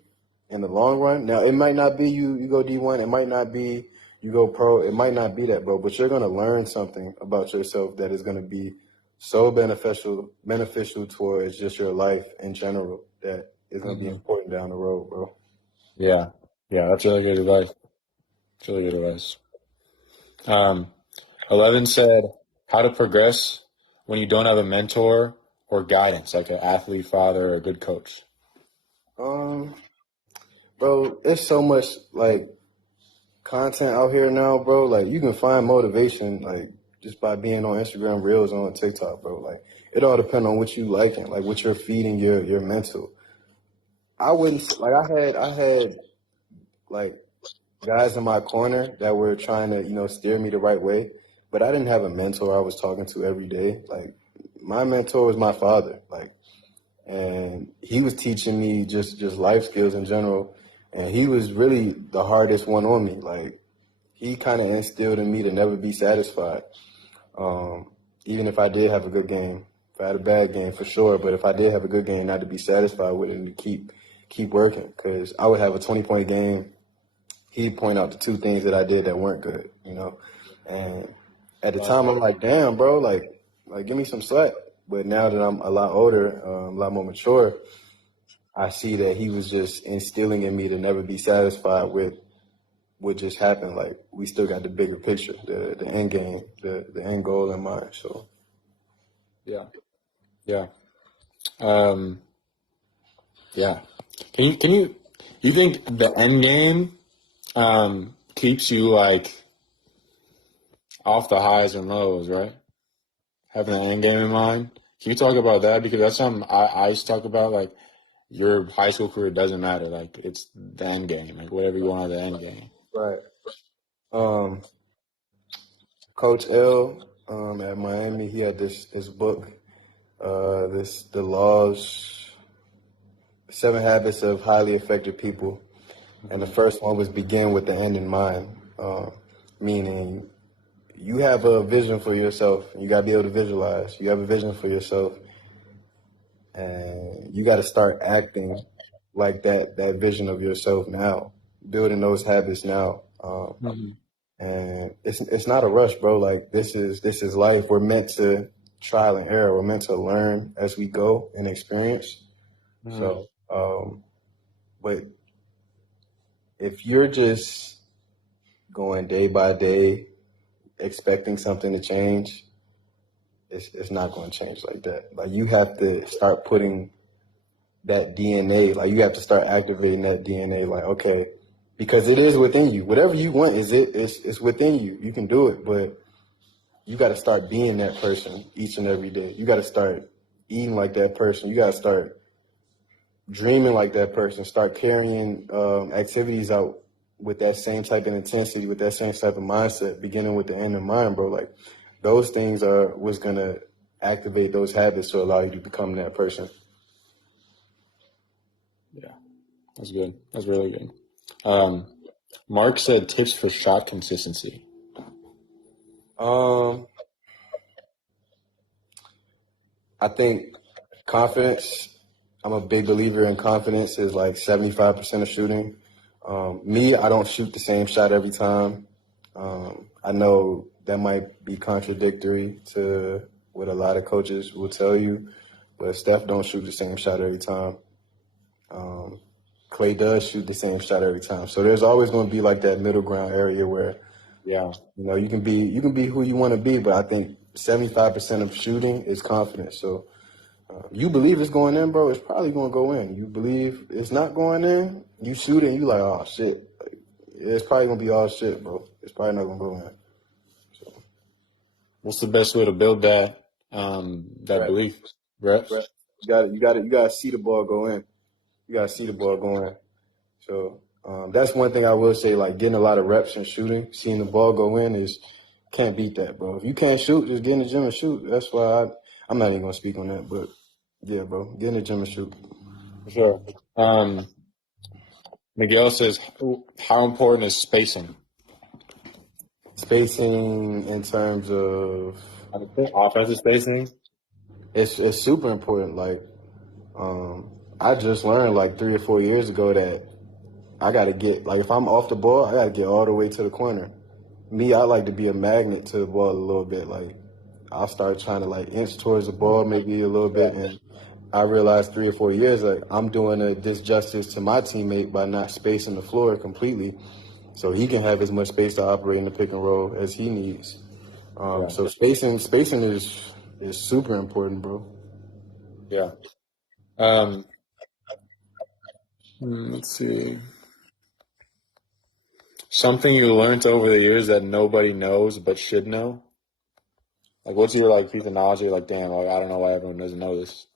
in the long run. Now it might not be you go D1, it might not be you go pro, it might not be that, bro, but you're gonna learn something about yourself that is gonna be so beneficial towards just your life in general that is gonna be important down the road, bro. Yeah, that's really good advice. It's really good advice. 11 said, how to progress when you don't have a mentor or guidance, like an athlete, father, or a good coach. Bro, it's so much like content out here now, bro. Like you can find motivation like just by being on Instagram Reels and on TikTok, bro. Like it all depends on what you like and like what you're feeding your mental. I wouldn't like I had like guys in my corner that were trying to, steer me the right way, but I didn't have a mentor I was talking to every day. Like my mentor was my father. Like, and he was teaching me just life skills in general. And he was really the hardest one on me. Like, he kind of instilled in me to never be satisfied. Even if I did have a good game, if I had a bad game for sure, but if I did have a good game, not to be satisfied with it and to keep working. Because I would have a 20-point game. He'd point out the two things that I did that weren't good, And at the time, I'm like, damn, bro, like give me some slack. But now that I'm a lot older, a lot more mature, I see that he was just instilling in me to never be satisfied with what just happened. Like, we still got the bigger picture, the end game, the end goal in mind. So, Yeah. Yeah. Yeah. You think the end game keeps you like off the highs and lows, right? Having the end game in mind. Can you talk about that? Because that's something I used to talk about. Like, your high school career doesn't matter. Like, it's the end game. Like, whatever you want at the end game. right. Coach L at Miami, he had this book, the laws, 7 Habits of Highly Effective People, and the first one was begin with the end in mind, meaning you have a vision for yourself. You got to be able to visualize. You have a vision for yourself, and you got to start acting like that vision of yourself now, building those habits now. And it's not a rush, bro. Like, this is life. We're meant to trial and error. We're meant to learn as we go and experience. So, but if you're just going day by day, expecting something to change, it's not going to change like that. Like, you have to start putting that DNA. Like, you have to start activating that DNA. Like, okay, because it is within you. Whatever you want it's within you. You can do it, but you got to start being that person each and every day. You got to start eating like that person. You got to start dreaming like that person. Start carrying activities out with that same type of intensity, with that same type of mindset, beginning with the end in mind, bro. Like, those things are what's going to activate those habits to allow you to become that person. Yeah, that's good. That's really good. Mark said tips for shot consistency. I think confidence. I'm a big believer in confidence is like 75% of shooting. Me, I don't shoot the same shot every time. I know that might be contradictory to what a lot of coaches will tell you, but Steph don't shoot the same shot every time. Clay does shoot the same shot every time. So there's always going to be like that middle ground area where, you can be who you want to be, but I think 75% of shooting is confidence. So you believe it's going in, bro, it's probably going to go in. You believe it's not going in, you shoot it, and you like, oh, shit. Like, it's probably going to be all shit, bro. It's probably not going to go in. So, what's the best way to build that belief? Reps? You got to see the ball go in. You got to see the ball go in. So that's one thing I will say, like, getting a lot of reps and shooting, seeing the ball go in can't beat that, bro. If you can't shoot, just get in the gym and shoot. That's why I'm not even going to speak on that, but yeah, bro, get in the gym and shoot. For sure. Miguel says, how important is spacing? Spacing in terms of offensive spacing? It's super important. Like, I just learned like 3 or 4 years ago that I got to get, like, if I'm off the ball, I got to get all the way to the corner. Me, I like to be a magnet to the ball a little bit. Like, I'll start trying to, like, inch towards the ball maybe a little bit, and I realized 3 or 4 years, like, I'm doing a disjustice to my teammate by not spacing the floor completely so he can have as much space to operate in the pick and roll as he needs. So spacing is super important, bro. Yeah. Let's see. Something you learned over the years that nobody knows but should know? Like, what's your, like, piece of knowledge you're like, damn, like, I don't know why everyone doesn't know this?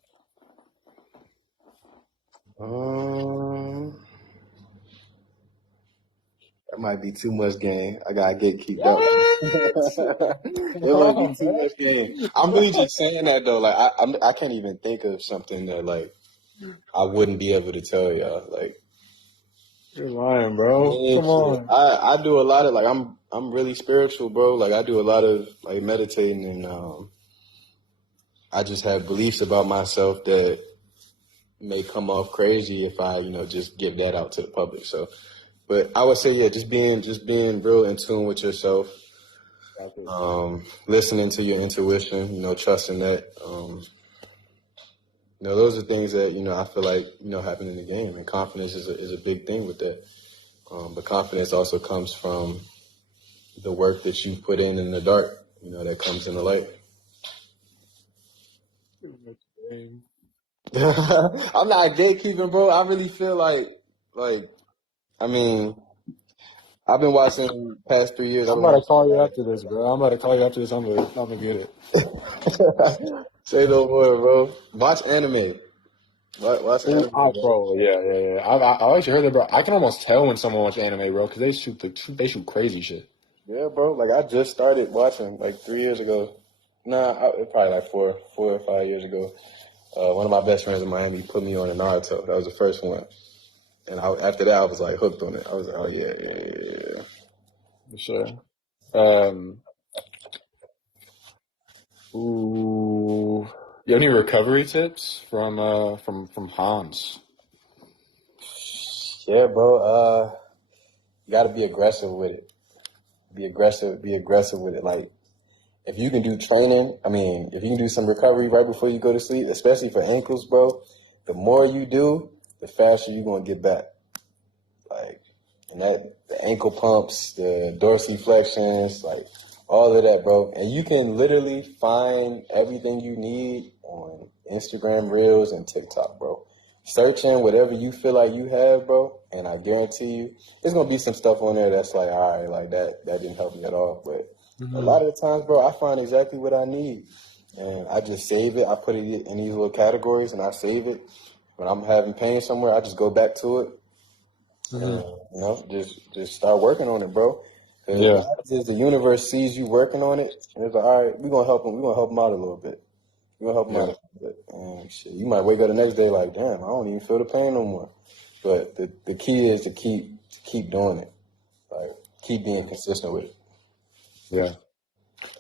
That might be too much game. I gotta keep up. It might be too much game. I'm really just saying that though. Like, I can't even think of something that, like, I wouldn't be able to tell y'all. Like, You're lying, bro. Yeah, Come shit. on. I do a lot of like I'm really spiritual, bro. Like I do a lot of like meditating and I just have beliefs about myself that may come off crazy if I, just give that out to the public. So, but I would say, yeah, just being real in tune with yourself, listening to your intuition, trusting that, those are things that, I feel like, happen in the game, and confidence is a big thing with that. But confidence also comes from the work that you put in the dark, that comes in the light. I'm not gatekeeping, bro. I really feel like, I mean, I've been watching past 3 years. I've I'm been about to watching. call you after this, bro. I'm about to call you after this. I'm gonna get it. Say no more, bro. Watch anime. Watch anime, bro. Bro, yeah. I actually heard that, bro. I can almost tell when someone watches anime, bro, because they shoot crazy shit. Yeah, bro. Like I just started watching like 3 years ago. Probably like 4 or 5 years ago. One of my best friends in Miami put me on a Naruto. That was the first one, and after that, I was like hooked on it. I was like, oh yeah. For sure. Um, ooh. You have any recovery tips from Hans? Yeah, bro. You got to be aggressive with it. Be aggressive with it. Like, if you can do training, if you can do some recovery right before you go to sleep, especially for ankles, bro, the more you do, the faster you're going to get back. Like, and the ankle pumps, the dorsiflexions, like, all of that, bro. And you can literally find everything you need on Instagram Reels and TikTok, bro. Searching whatever you feel like you have, bro, and I guarantee you, there's gonna be some stuff on there that's like, all right, like that didn't help me at all. But a lot of the times, bro, I find exactly what I need, and I just save it. I put it in these little categories, and I save it. When I'm having pain somewhere, I just go back to it, and just start working on it, bro. Because Yeah. what happens is the universe sees you working on it, and it's like, all right, we're gonna help him. We're gonna help him out a little bit. You're gonna help him out Yeah. a little bit. And shit, you might wake up the next day like, damn, I don't even feel the pain no more. But the key is to keep doing it. Like, keep being consistent with it. Yeah.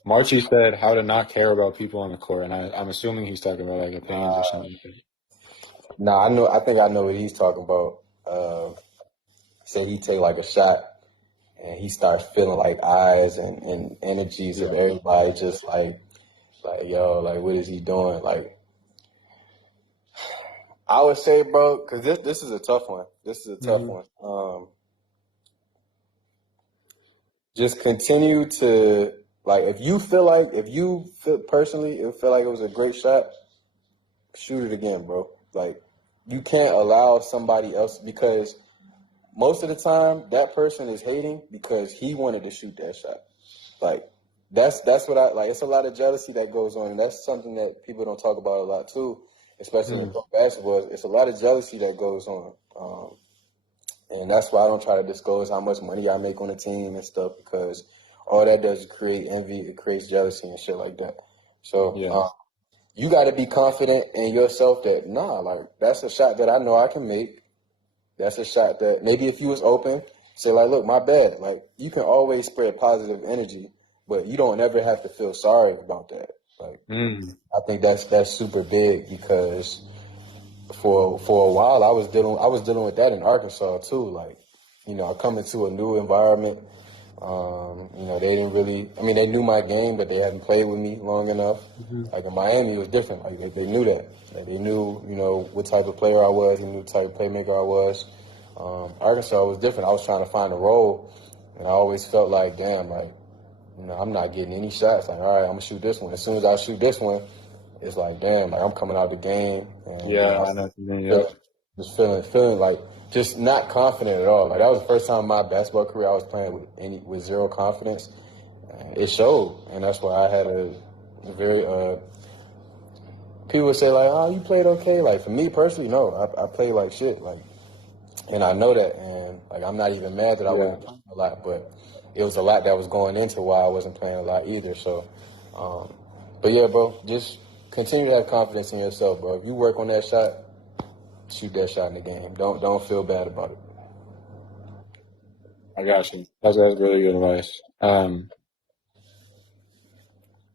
Marchie said how to not care about people on the court, and I'm assuming he's talking about like opinions or something. Nah, I think I know what he's talking about. Say he take like a shot and he starts feeling like eyes and energies of everybody just like yo, like what is he doing? Like, I would say, bro, because this is a tough one. This is a tough one. Just continue to, like, if you feel personally, it feel like it was a great shot, shoot it again, bro. Like, you can't allow somebody else, because most of the time that person is hating because he wanted to shoot that shot. Like, that's what I like. It's a lot of jealousy that goes on, and that's something that people don't talk about a lot too, especially in pro basketball. It's a lot of jealousy that goes on. And that's why I don't try to disclose how much money I make on a team and stuff, because all that does is create envy. It creates jealousy and shit like that. So you got to be confident in yourself that, like, that's a shot that I know I can make. That's a shot that maybe if you was open, say, like, look, my bad. Like, you can always spread positive energy, but you don't ever have to feel sorry about that. Like, I think that's super big, because for a while I was dealing with that in Arkansas too. Like, coming to a new environment. They didn't really. I mean, they knew my game, but they hadn't played with me long enough. Like in Miami, it was different. Like they knew that. Like they knew, what type of player I was. They knew what type of playmaker I was. Arkansas was different. I was trying to find a role, and I always felt like, damn, like, I'm not getting any shots. Like, all right, I'm gonna shoot this one. As soon as I shoot this one, it's like, damn, like I'm coming out of the game. And, I know. just feeling like just not confident at all. Like, that was the first time in my basketball career I was playing with zero confidence. And it showed, and that's why I had a very people would say, like, oh, you played okay. Like, for me personally, no, I played like shit. Like, and I know that, and like I'm not even mad that I wasn't playing a lot, but it was a lot that was going into why I wasn't playing a lot either. So, but yeah, bro, just continue to have confidence in yourself, bro. If you work on that shot, shoot that shot in the game. Don't feel bad about it. I got you. That's really good advice.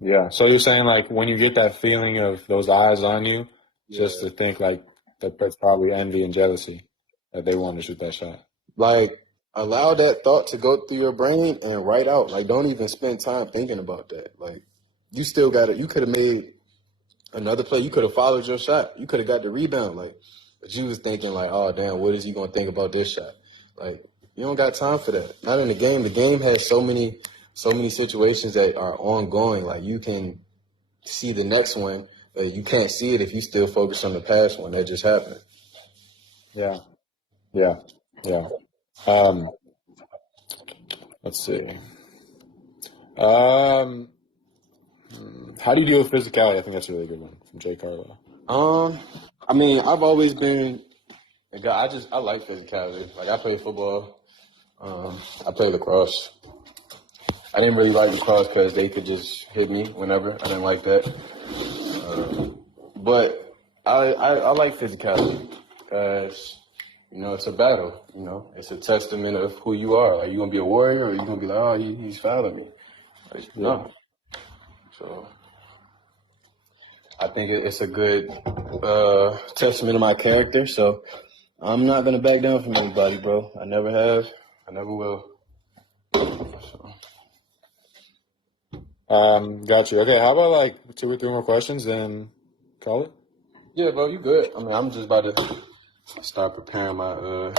Yeah. So you're saying like when you get that feeling of those eyes on you, just Yeah. to think like that's probably envy and jealousy that they want to shoot that shot. Like, allow that thought to go through your brain and write out. Like, don't even spend time thinking about that. Like, you still got it. You could have made another play. You could have followed your shot. You could have got the rebound. Like, but you was thinking like, oh damn, what is he gonna think about this shot? Like, you don't got time for that. Not in the game. The game has so many situations that are ongoing. Like, you can see the next one, but you can't see it if you still focus on the past one that just happened. Yeah. Yeah. Yeah. Um, let's see. Um, how do you deal with physicality? I think that's a really good one from Jay Carlo. I mean, I've always been a guy. I like physicality. Like, I play football. I play lacrosse. I didn't really like lacrosse because they could just hit me whenever. I didn't like that. But I like physicality because, it's a battle. It's a testament of who you are. Are you going to be a warrior or are you going to be like, oh, he's fouling me? No. So I think it's a good testament of my character. So I'm not going to back down from anybody, bro. I never have. I never will. So. Got you. Okay, how about like 2 or 3 more questions, then call it? Yeah, bro, you good. I mean, I'm just about to start preparing my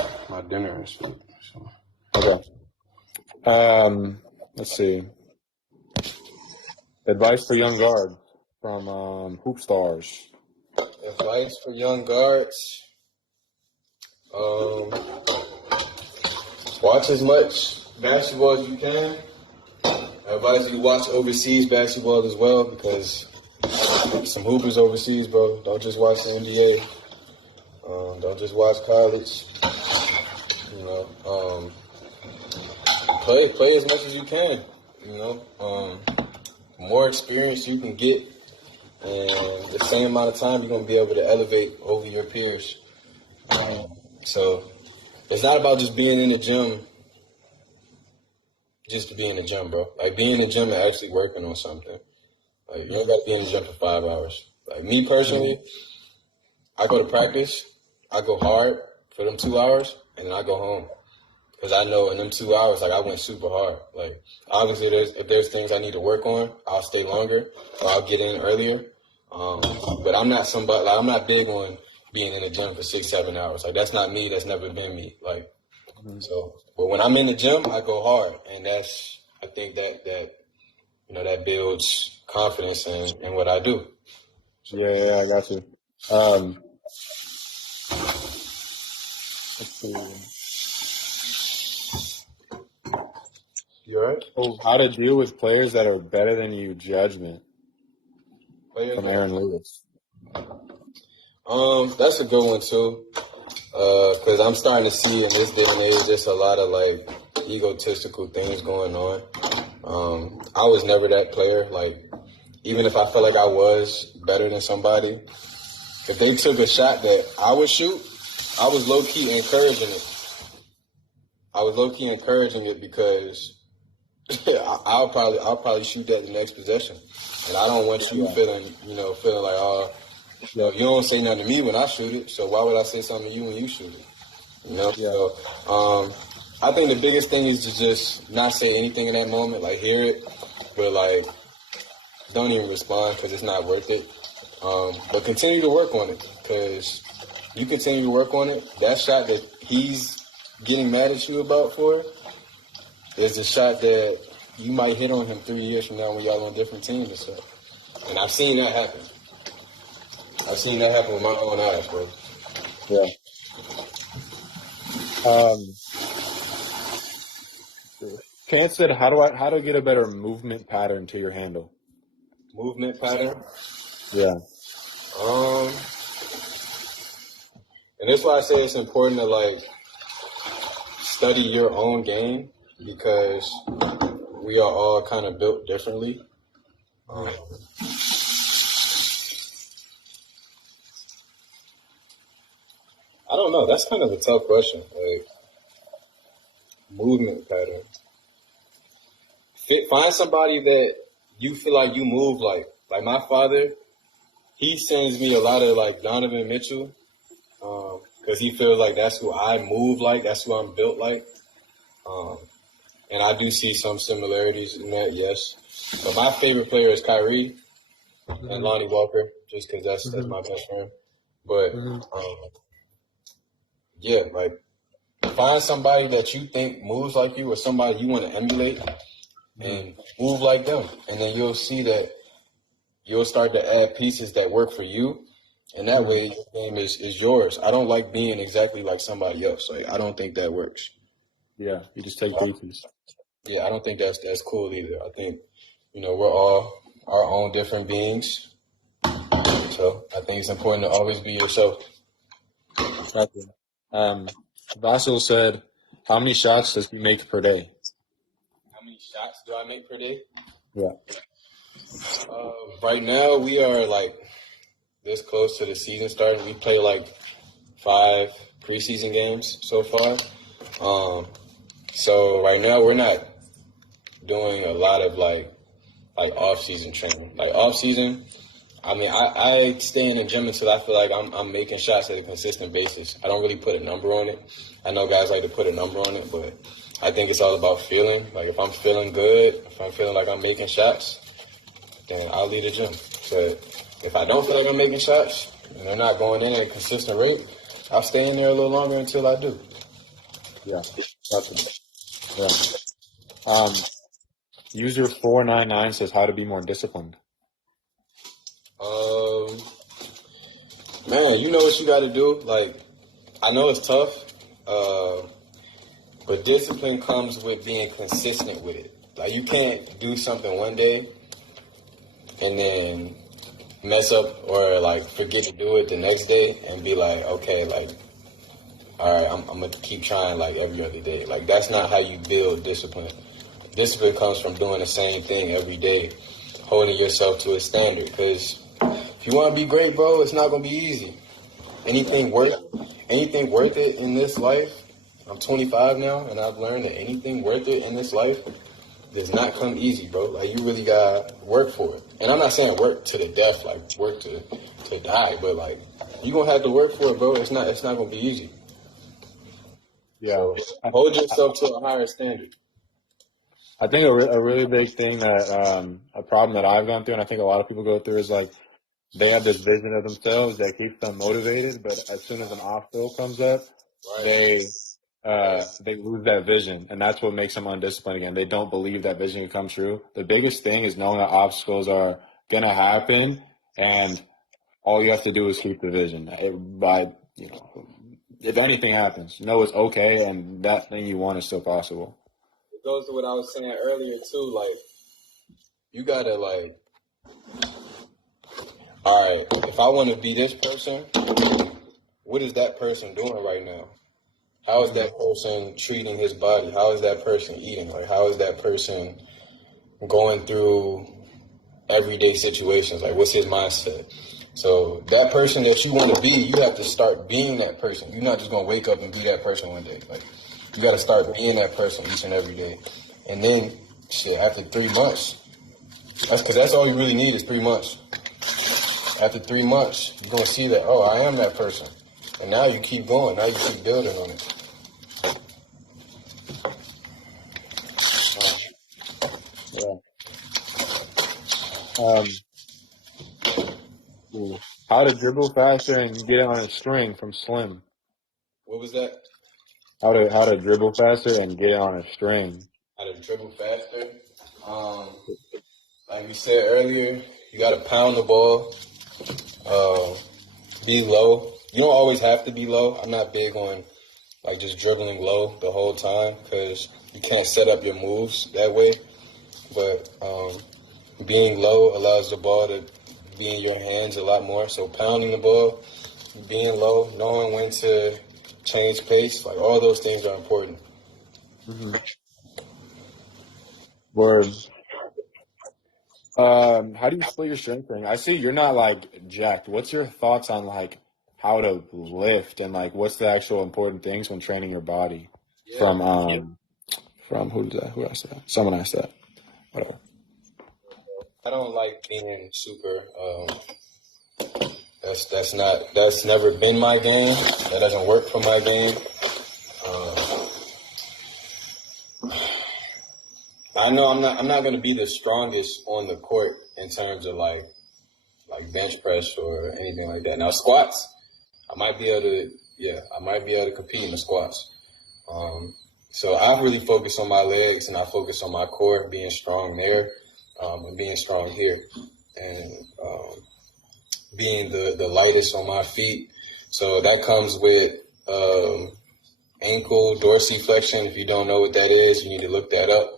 dinner and shit. So. Okay. Let's see. Advice for young guard from Hoop Stars. Advice for young guards. Watch as much basketball as you can. I advise you to watch overseas basketball as well because some hoopers overseas, bro. Don't just watch the NBA. Don't just watch college. Play as much as you can. More experience you can get, and the same amount of time you're gonna be able to elevate over your peers. So it's not about just being in the gym, just to be in the gym, bro. Like, be in the gym and actually working on something. Like, you don't got to be in the gym for 5 hours. Like, me personally, I go to practice, I go hard for them 2 hours, and then I go home. Because I know in them 2 hours, like, I went super hard. Like, obviously, if there's things I need to work on, I'll stay longer or I'll get in earlier. But I'm not somebody, like, I'm not big on being in the gym for 6, 7 hours. Like, that's not me. That's never been me. Like, so, but when I'm in the gym, I go hard. And I think that builds confidence in what I do. Yeah, I got you. Let's see. You all right? Oh, how to deal with players that are better than you? Judgment from Aaron Lewis. That's a good one too. Because I'm starting to see in this day and age, there's a lot of like egotistical things going on. I was never that player. Like, even if I felt like I was better than somebody, if they took a shot that I would shoot, I was low key encouraging it. I was low key encouraging it because I'll probably shoot that the next possession, and I don't want you feeling like, oh, you don't say nothing to me when I shoot it, so why would I say something to you when you shoot it? Yeah. So I think the biggest thing is to just not say anything in that moment, like hear it, but like don't even respond because it's not worth it. But continue to work on it because you continue to work on it. That shot that he's getting mad at you about for is the shot that you might hit on him 3 years from now when y'all on different teams and stuff. And I've seen that happen. I've seen that happen with my own eyes, bro. Yeah. Kent said, how to get a better movement pattern to your handle? Movement pattern. Yeah. And that's why I say it's important to like study your own game because we are all kind of built differently. I don't know. That's kind of a tough question. Like, movement pattern. Find somebody that you feel like you move like. Like my father, he sends me a lot of like Donovan Mitchell, because he feels like that's who I move like, that's who I'm built like. And I do see some similarities in that, yes. But my favorite player is Kyrie and Lonnie Walker, just because that's my best friend. But yeah, like find somebody that you think moves like you or somebody you want to emulate and move like them. And then you'll see that you'll start to add pieces that work for you. And that way your game is yours. I don't like being exactly like somebody else. Like I don't think that works. Yeah, you just take pieces. Yeah, I don't think that's cool either. I think, we're all our own different beings. So I think it's important to always be yourself. Exactly. Vasil said, how many shots does he make per day? How many shots do I make per day? Yeah. Right now we are like this close to the season starting. We play like 5 preseason games so far. So right now we're not doing a lot of like off-season training. Like off-season, I mean, I stay in the gym until I feel like I'm making shots at a consistent basis. I don't really put a number on it. I know guys like to put a number on it, but I think it's all about feeling. Like if I'm feeling good, if I'm feeling like I'm making shots, then I'll leave the gym. So if I don't feel like I'm making shots and they're not going in at a consistent rate, I'll stay in there a little longer until I do. Yeah. Gotcha. Yeah. User 499 says how to be more disciplined. Man, you know what you got to do. Like, I know it's tough, but discipline comes with being consistent with it. Like, you can't do something one day and then mess up or like forget to do it the next day and be like, okay, like, all right, I'm gonna keep trying like every other day. Like, that's not how you build discipline. Discipline comes from doing the same thing every day, holding yourself to a standard. Because if you want to be great, bro, it's not gonna be easy. Anything worth it in this life. I'm 25 now, and I've learned that anything worth it in this life does not come easy, bro. Like, you really gotta work for it. And I'm not saying work to the death, like work to die, but like you gonna have to work for it, bro. It's not gonna be easy. Yeah. So hold yourself to a higher standard. I think a really big thing that a problem that I've gone through, and I think a lot of people go through, is like they have this vision of themselves that keeps them motivated, but as soon as an obstacle comes up, they lose that vision, and that's what makes them undisciplined again. They don't believe that vision can come true. The biggest thing is knowing that obstacles are gonna happen, and all you have to do is keep the vision. If anything happens, know it's okay, and that thing you want is still possible. It goes to what I was saying earlier too. Like, you gotta like, all right, if I want to be this person, what is that person doing right now? How is that person treating his body? How is that person eating? Like, how is that person going through everyday situations? Like, what's his mindset? So that person that you want to be, you have to start being that person. You're not just going to wake up and be that person one day. Like, you got to start being that person each and every day. And then, after 3 months, that's all you really need is 3 months. After 3 months, you're going to see that, oh, I am that person. And now you keep going. Now you keep building on it. How to dribble faster and get on a string from Slim. What was that? How to dribble faster and get on a string. How to dribble faster. Like we said earlier, you got to pound the ball. Be low. You don't always have to be low. I'm not big on like just dribbling low the whole time because you can't set up your moves that way. But being low allows the ball to be in your hands a lot more. So pounding the ball, being low, knowing when to change pace, like all those things are important. Word. How do you split your strength training? I see you're not like jacked. What's your thoughts on like how to lift and like what's the actual important things when training your body from from who's that? Who asked that? Someone asked that. Whatever. I don't like being super. That's never been my game. That doesn't work for my game. I know I'm not going to be the strongest on the court in terms of like bench press or anything like that. Now squats, I might be able to compete in the squats. So I really focus on my legs and I focus on my core, being strong there, and being strong here, and being the lightest on my feet. So that comes with ankle dorsiflexion. If you don't know what that is, you need to look that up.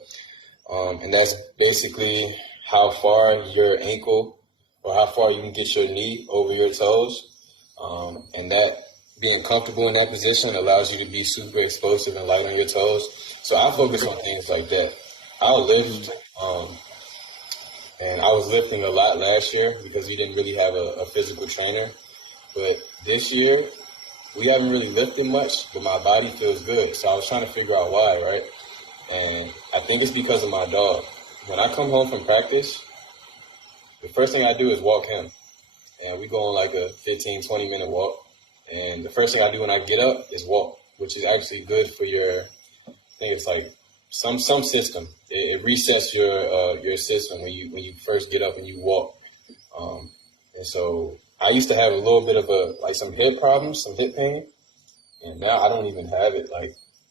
And that's basically how far your ankle or how far you can get your knee over your toes. And that being comfortable in that position allows you to be super explosive and light on your toes. So I focus on things like that. I'll lift, and I was lifting a lot last year because we didn't really have a physical trainer. But this year, we haven't really lifted much, but my body feels good. So I was trying to figure out why, right? And I think it's because of my dog. When I come home from practice, the first thing I do is walk him. And we go on like a 15, 20-minute walk. And the first thing I do when I get up is walk, which is actually good for your, I think it's like some system. It resets your system when you first get up and you walk. And so I used to have a little bit of some hip problems, some hip pain. And now I don't even have it,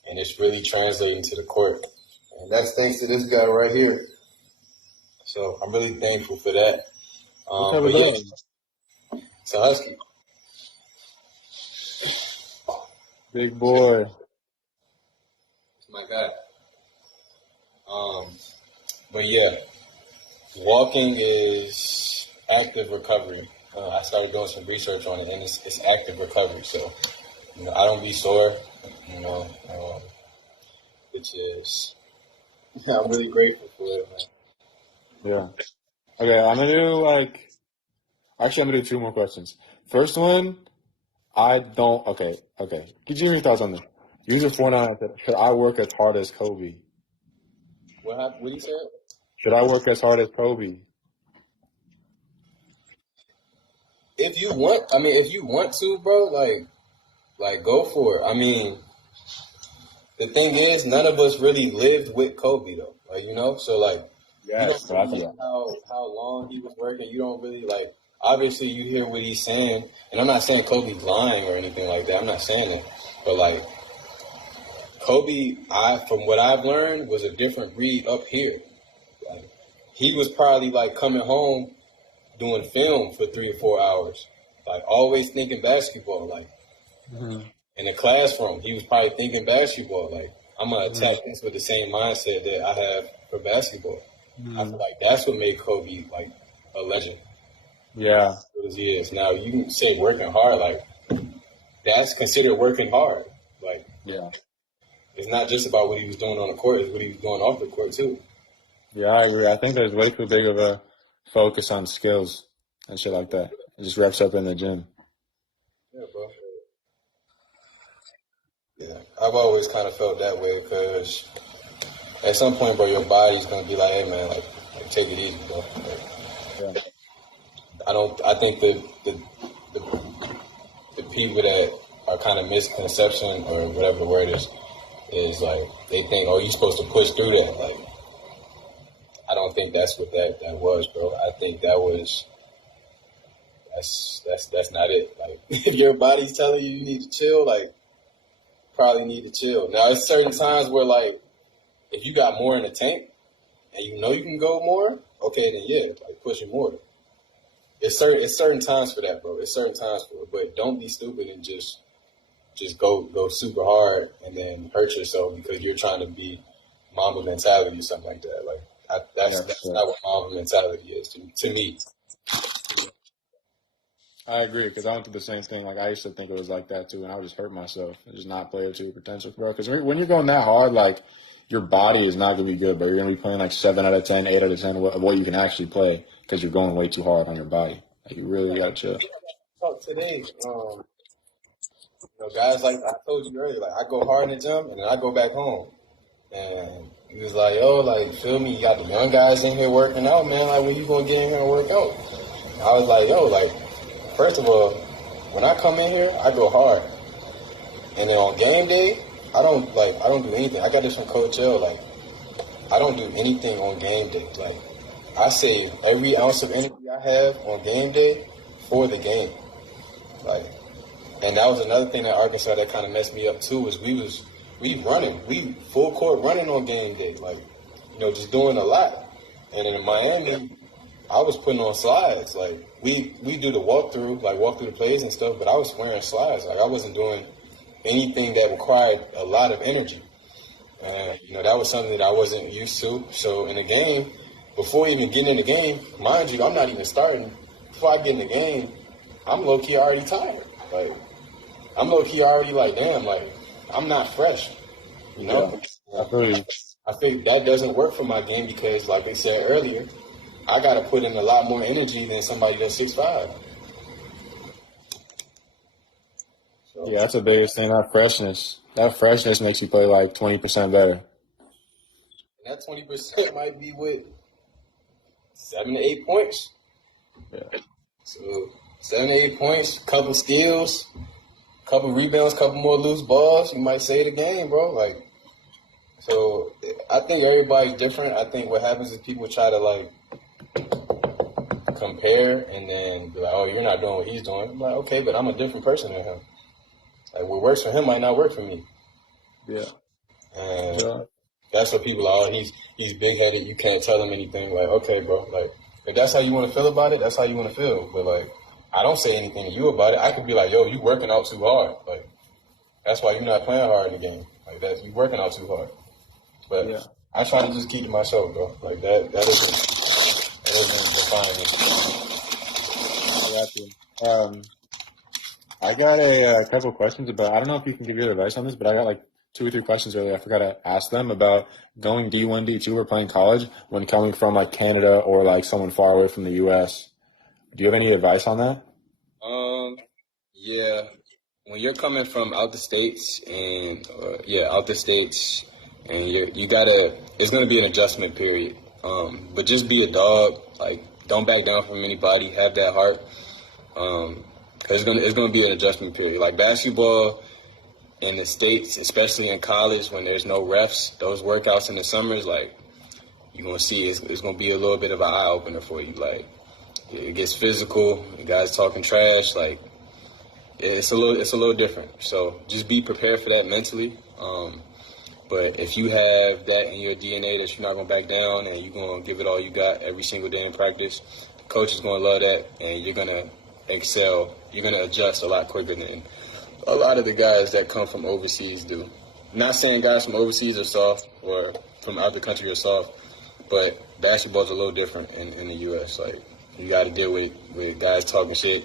and it's really translating to the court. And that's thanks to this guy right here. So I'm really thankful for that. But yeah, it's a husky. Big boy. It's my guy. But yeah, walking is active recovery. I started doing some research on it, and it's active recovery. So, I don't be sore, which is, I'm really grateful for it, man. Yeah. Okay, I'm gonna do two more questions. First one, okay. Give me your thoughts on this. User 49 said, should I work as hard as Kobe? What happened? What did you say? Should I work as hard as Kobe? If you want to, bro, like go for it. I mean, the thing is, none of us really lived with Kobe though. So Yes, you don't know how long he was working. You don't really obviously you hear what he's saying, and I'm not saying Kobe's lying or anything like that. I'm not saying it. But Kobe, from what I've learned, was a different breed up here. He was probably coming home doing film for 3 or 4 hours, always thinking basketball, in the classroom. He was probably thinking basketball, I'm gonna attack this with the same mindset that I have for basketball. I feel like that's what made Kobe a legend. Yeah. As he is now. You can say working hard, that's considered working hard. Yeah. It's not just about what he was doing on the court; it's what he was doing off the court too. Yeah, I agree. I think there's way too big of a focus on skills and shit like that. It just wraps up in the gym. Yeah, bro. Yeah, I've always kind of felt that way because at some point, bro, your body's gonna be like, "Hey, man, take it easy, bro." Yeah. I think the people that are kind of misconception or whatever the word is they think, oh, you're supposed to push through that. I don't think that's what that was, bro. I think that's not it. If your body's telling you need to chill, probably need to chill. Now, there's certain times where if you got more in the tank and you can go more, okay, then yeah, pushing more. It's certain times for that, bro. It's certain times for it, but don't be stupid and just go super hard and then hurt yourself because you're trying to be Mamba mentality or something like that. That's not what Mamba mentality is to me. I agree because I went through the same thing. I used to think it was like that too, and I would just hurt myself and just not play up to your potential, bro. Because when you're going that hard, your body is not gonna be good, but you're gonna be playing 7 out of 10, 8 out of 10 of what you can actually play because you're going way too hard on your body. You really gotta chill. Talk today, guys, I told you earlier, I go hard in the gym and then I go back home. And he was like, "Yo, like, feel me? You got the young guys in here working out, man. Like, when you gonna get in here and work out?" I was like, "Yo, like, first of all, when I come in here, I go hard, and then on game day, I don't do anything. I got this from Coach L. Like, I don't do anything on game day. Like, I save every ounce of energy I have on game day for the game. Like, and that was another thing at Arkansas that kind of messed me up too. Was we full court running on game day. Like, just doing a lot. And in Miami, I was putting on slides. Like, we do the walk through the plays and stuff, but I was wearing slides. Like, I wasn't doing anything that required a lot of energy. And, that was something that I wasn't used to. So in the game, before even getting in the game, mind you, I'm not even starting. Before I get in the game, I'm low-key already tired. Like, I'm low-key already like, damn, like, I'm not fresh. Yeah, I think that doesn't work for my game because, like I said earlier, I got to put in a lot more energy than somebody that's 6'5". So, yeah, that's the biggest thing. That freshness makes you play like 20% better. that 20% might be with 7 to 8 points. Yeah. So 7 to 8 points, couple steals, couple rebounds, couple more loose balls, you might save the game, bro. Like, so I think everybody's different. I think what happens is people try to like compare and then be like, "Oh, you're not doing what he's doing." I'm like, okay, but I'm a different person than him. Like, what works for him might not work for me. Yeah. And that's what people are. Oh, he's big headed. You can't tell him anything. Like, okay, bro. Like, if that's how you want to feel about it, that's how you want to feel. But like, I don't say anything to you about it. I could be like, "Yo, you working out too hard. Like, that's why you're not playing hard in the game. Like, that you working out too hard." But yeah. I try to just keep to myself, bro. Like, that doesn't define me. I got a couple of questions about. I don't know if you can give your advice on this, but I got like 2 or 3 questions earlier. I forgot to ask them about going D1, D2, or playing college when coming from like Canada or like someone far away from the U.S. Do you have any advice on that? Yeah. When you're coming from out the states and it's gonna be an adjustment period. But just be a dog. Like, don't back down from anybody. Have that heart. It's gonna be an adjustment period. Like, basketball in the States, especially in college when there's no refs, those workouts in the summers, like, you're gonna see it's gonna be a little bit of an eye opener for you. Like, it gets physical, the guys talking trash, like, it's a little different. So just be prepared for that mentally. But if you have that in your DNA that you're not gonna back down and you're gonna give it all you got every single day in practice, the coach is gonna love that and you're gonna excel. You're gonna adjust a lot quicker than a lot of the guys that come from overseas do. Not saying guys from overseas are soft or from out the country are soft, but basketball's a little different in the U.S. Like, you got to deal with guys talking shit.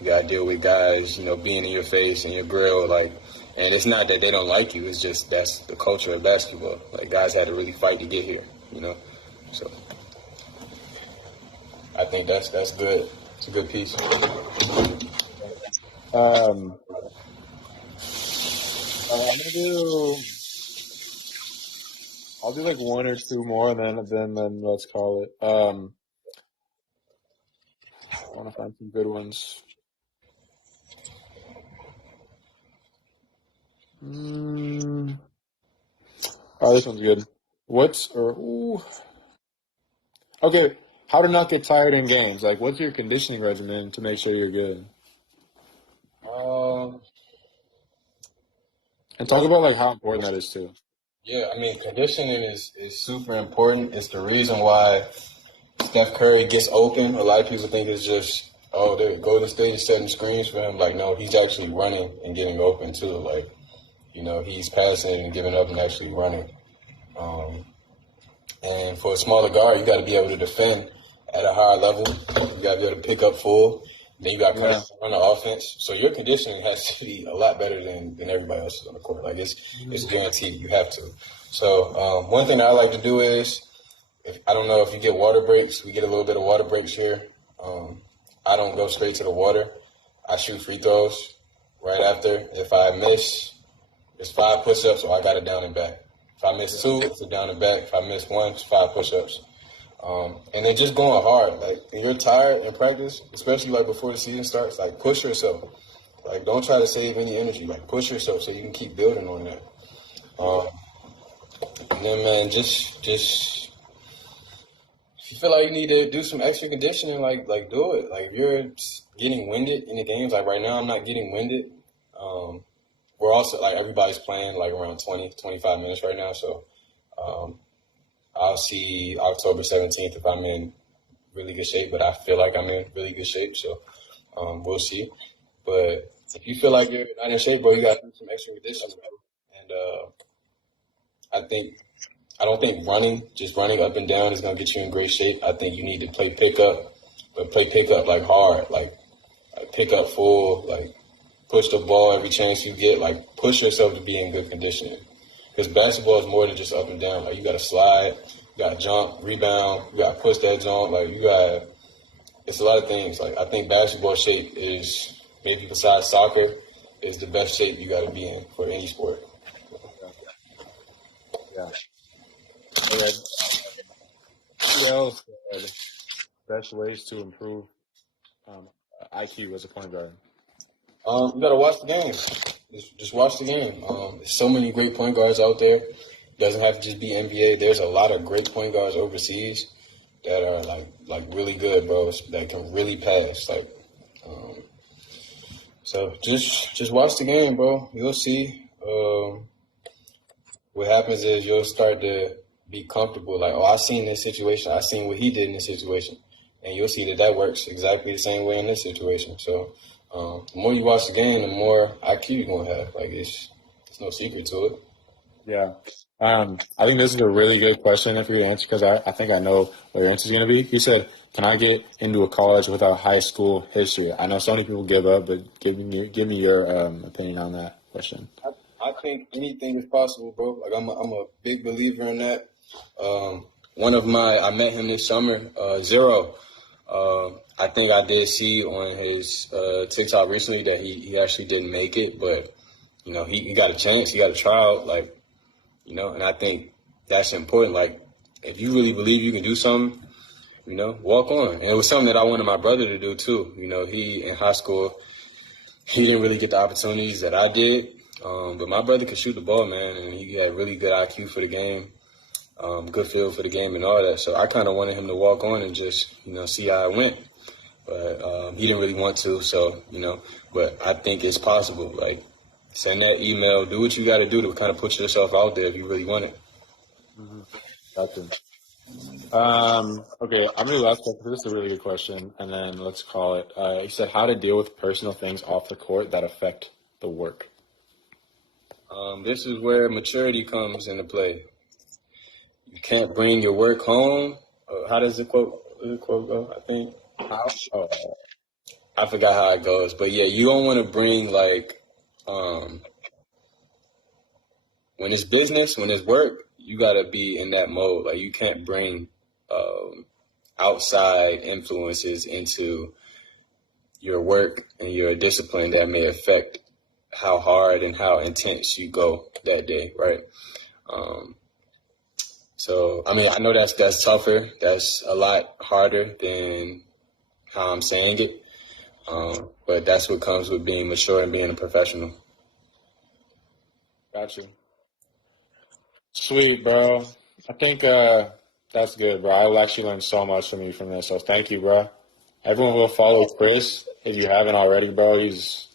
You got to deal with guys, being in your face and your grill. Like, and it's not that they don't like you. It's just that's the culture of basketball. Like, guys had to really fight to get here, So I think that's good. It's a good piece. I'll do like 1 or 2 more, and then let's call it. I want to find some good ones. Oh, this one's good. Okay, how to not get tired in games? Like, what's your conditioning regimen to make sure you're good? And talk about like how important that is too. Yeah, I mean, conditioning is super important. It's the reason why Steph Curry gets open. A lot of people think it's just, the Golden State is setting screens for him. Like, no, he's actually running and getting open too. Like, he's passing and giving up and actually running. And for a smaller guard, you got to be able to defend at a higher level. You got to be able to pick up full. Then you got to run the offense. So your conditioning has to be a lot better than everybody else's on the court. Like, it's guaranteed. You have to. So one thing I like to do is, I don't know if you get water breaks. We get a little bit of water breaks here. I don't go straight to the water. I shoot free throws right after. If I miss, it's 5 push-ups or I got it down and back. If I miss 2, it's a down and back. If I miss 1, it's 5 push-ups. And then just going hard. Like, if you're tired in practice, especially like before the season starts, like push yourself. Like, don't try to save any energy. Like, push yourself so you can keep building on that. And then, man, just if you feel like you need to do some extra conditioning, like do it. Like, if you're getting winded in the games, like right now I'm not getting winded. We're also, like, everybody's playing like around 20, 25 minutes right now. So I'll see October 17th if I'm in really good shape, but I feel like I'm in really good shape. So we'll see. But if you feel like you're not in shape, bro, you got to do some extra conditioning, bro. And I don't think just running up and down is going to get you in great shape. I think you need to play pickup, but play pickup like hard, like pick up full, like push the ball every chance you get, like push yourself to be in good conditioning. Because basketball is more than just up and down. Like, you got to slide, you got to jump, rebound, you got to push that jump. Like, it's a lot of things. Like, I think basketball shape is, maybe besides soccer, is the best shape you got to be in for any sport. Yeah. Okay. Who else said best ways to improve IQ as a point guard? You gotta watch the game. Just watch the game. There's so many great point guards out there. It doesn't have to just be NBA. There's a lot of great point guards overseas that are like really good, bro. That can really pass. So just watch the game, bro. You'll see. What happens is you'll start to be comfortable. Like, oh, I seen this situation. I seen what he did in this situation, and you'll see that works exactly the same way in this situation. So. The more you watch the game, the more IQ you're going to have. Like, there's no secret to it. Yeah. I think this is a really good question for you to answer, because I think I know what your answer is going to be. You said, can I get into a college without high school history? I know so many people give up, but give me your opinion on that question. I think anything is possible, bro. Like, I'm a big believer in that. I met him this summer, Zero. I think I did see on his TikTok recently that he actually didn't make it, but, you know, he got a chance. He got a trial, like, you know, and I think that's important. Like, if you really believe you can do something, you know, walk on. And it was something that I wanted my brother to do, too. You know, he, in high school, he didn't really get the opportunities that I did, but my brother could shoot the ball, man, and he had really good IQ for the game. Good feel for the game and all that. So I kind of wanted him to walk on and just, you know, see how it went. But he didn't really want to, so, you know. But I think it's possible. Like, send that email. Do what you got to do to kind of put yourself out there if you really want it. Mm-hmm. Gotcha. Okay, I'm going to ask question. This is a really good question, and then let's call it. You said how to deal with personal things off the court that affect the work. This is where maturity comes into play. You can't bring your work home. How does the quote go? I think. Oh, I forgot how it goes, but yeah, you don't want to bring when it's business, when it's work, you gotta be in that mode. Like, you can't bring outside influences into your work and your discipline that may affect how hard and how intense you go that day, right? So, I mean, I know that's tougher. That's a lot harder than how I'm saying it. But that's what comes with being mature and being a professional. Gotcha. Sweet, bro. I think that's good, bro. I actually learned so much from you from this, so thank you, bro. Everyone will follow Chris if you haven't already, bro. He's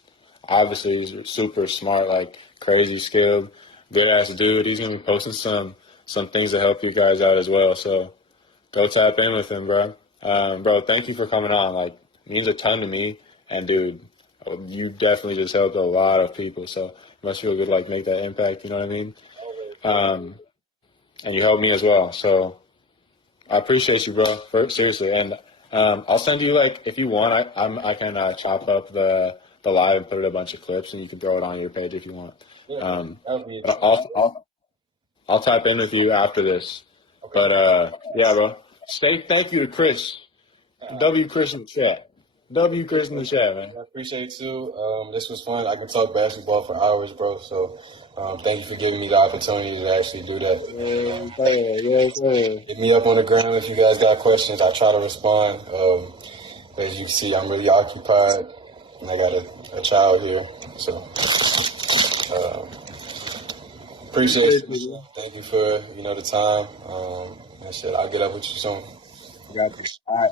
super smart, like crazy skilled, good ass dude. He's gonna be posting some things to help you guys out as well. So go tap in with him, bro. Bro, thank you for coming on. Like, it means a ton to me. And dude, you definitely just helped a lot of people. So it must feel good, like, make that impact. You know what I mean? And you helped me as well. So I appreciate you, bro. Seriously. And I'll send you, like, if you want, I can chop up the live and put it a bunch of clips, and you can throw it on your page if you want. But I'll type in with you after this. Okay. But yeah, bro. Thank you to Chris. W. Chris in the chat. W Chris in the chat, man. I appreciate it too. This was fun. I can talk basketball for hours, bro. So thank you for giving me the opportunity to actually do that. Hit me up on the ground if you guys got questions. I try to respond. As you can see, I'm really occupied, and I got a child here. So appreciate you. Thank you for the time. And shit, I'll get up with you soon. Got you. All right.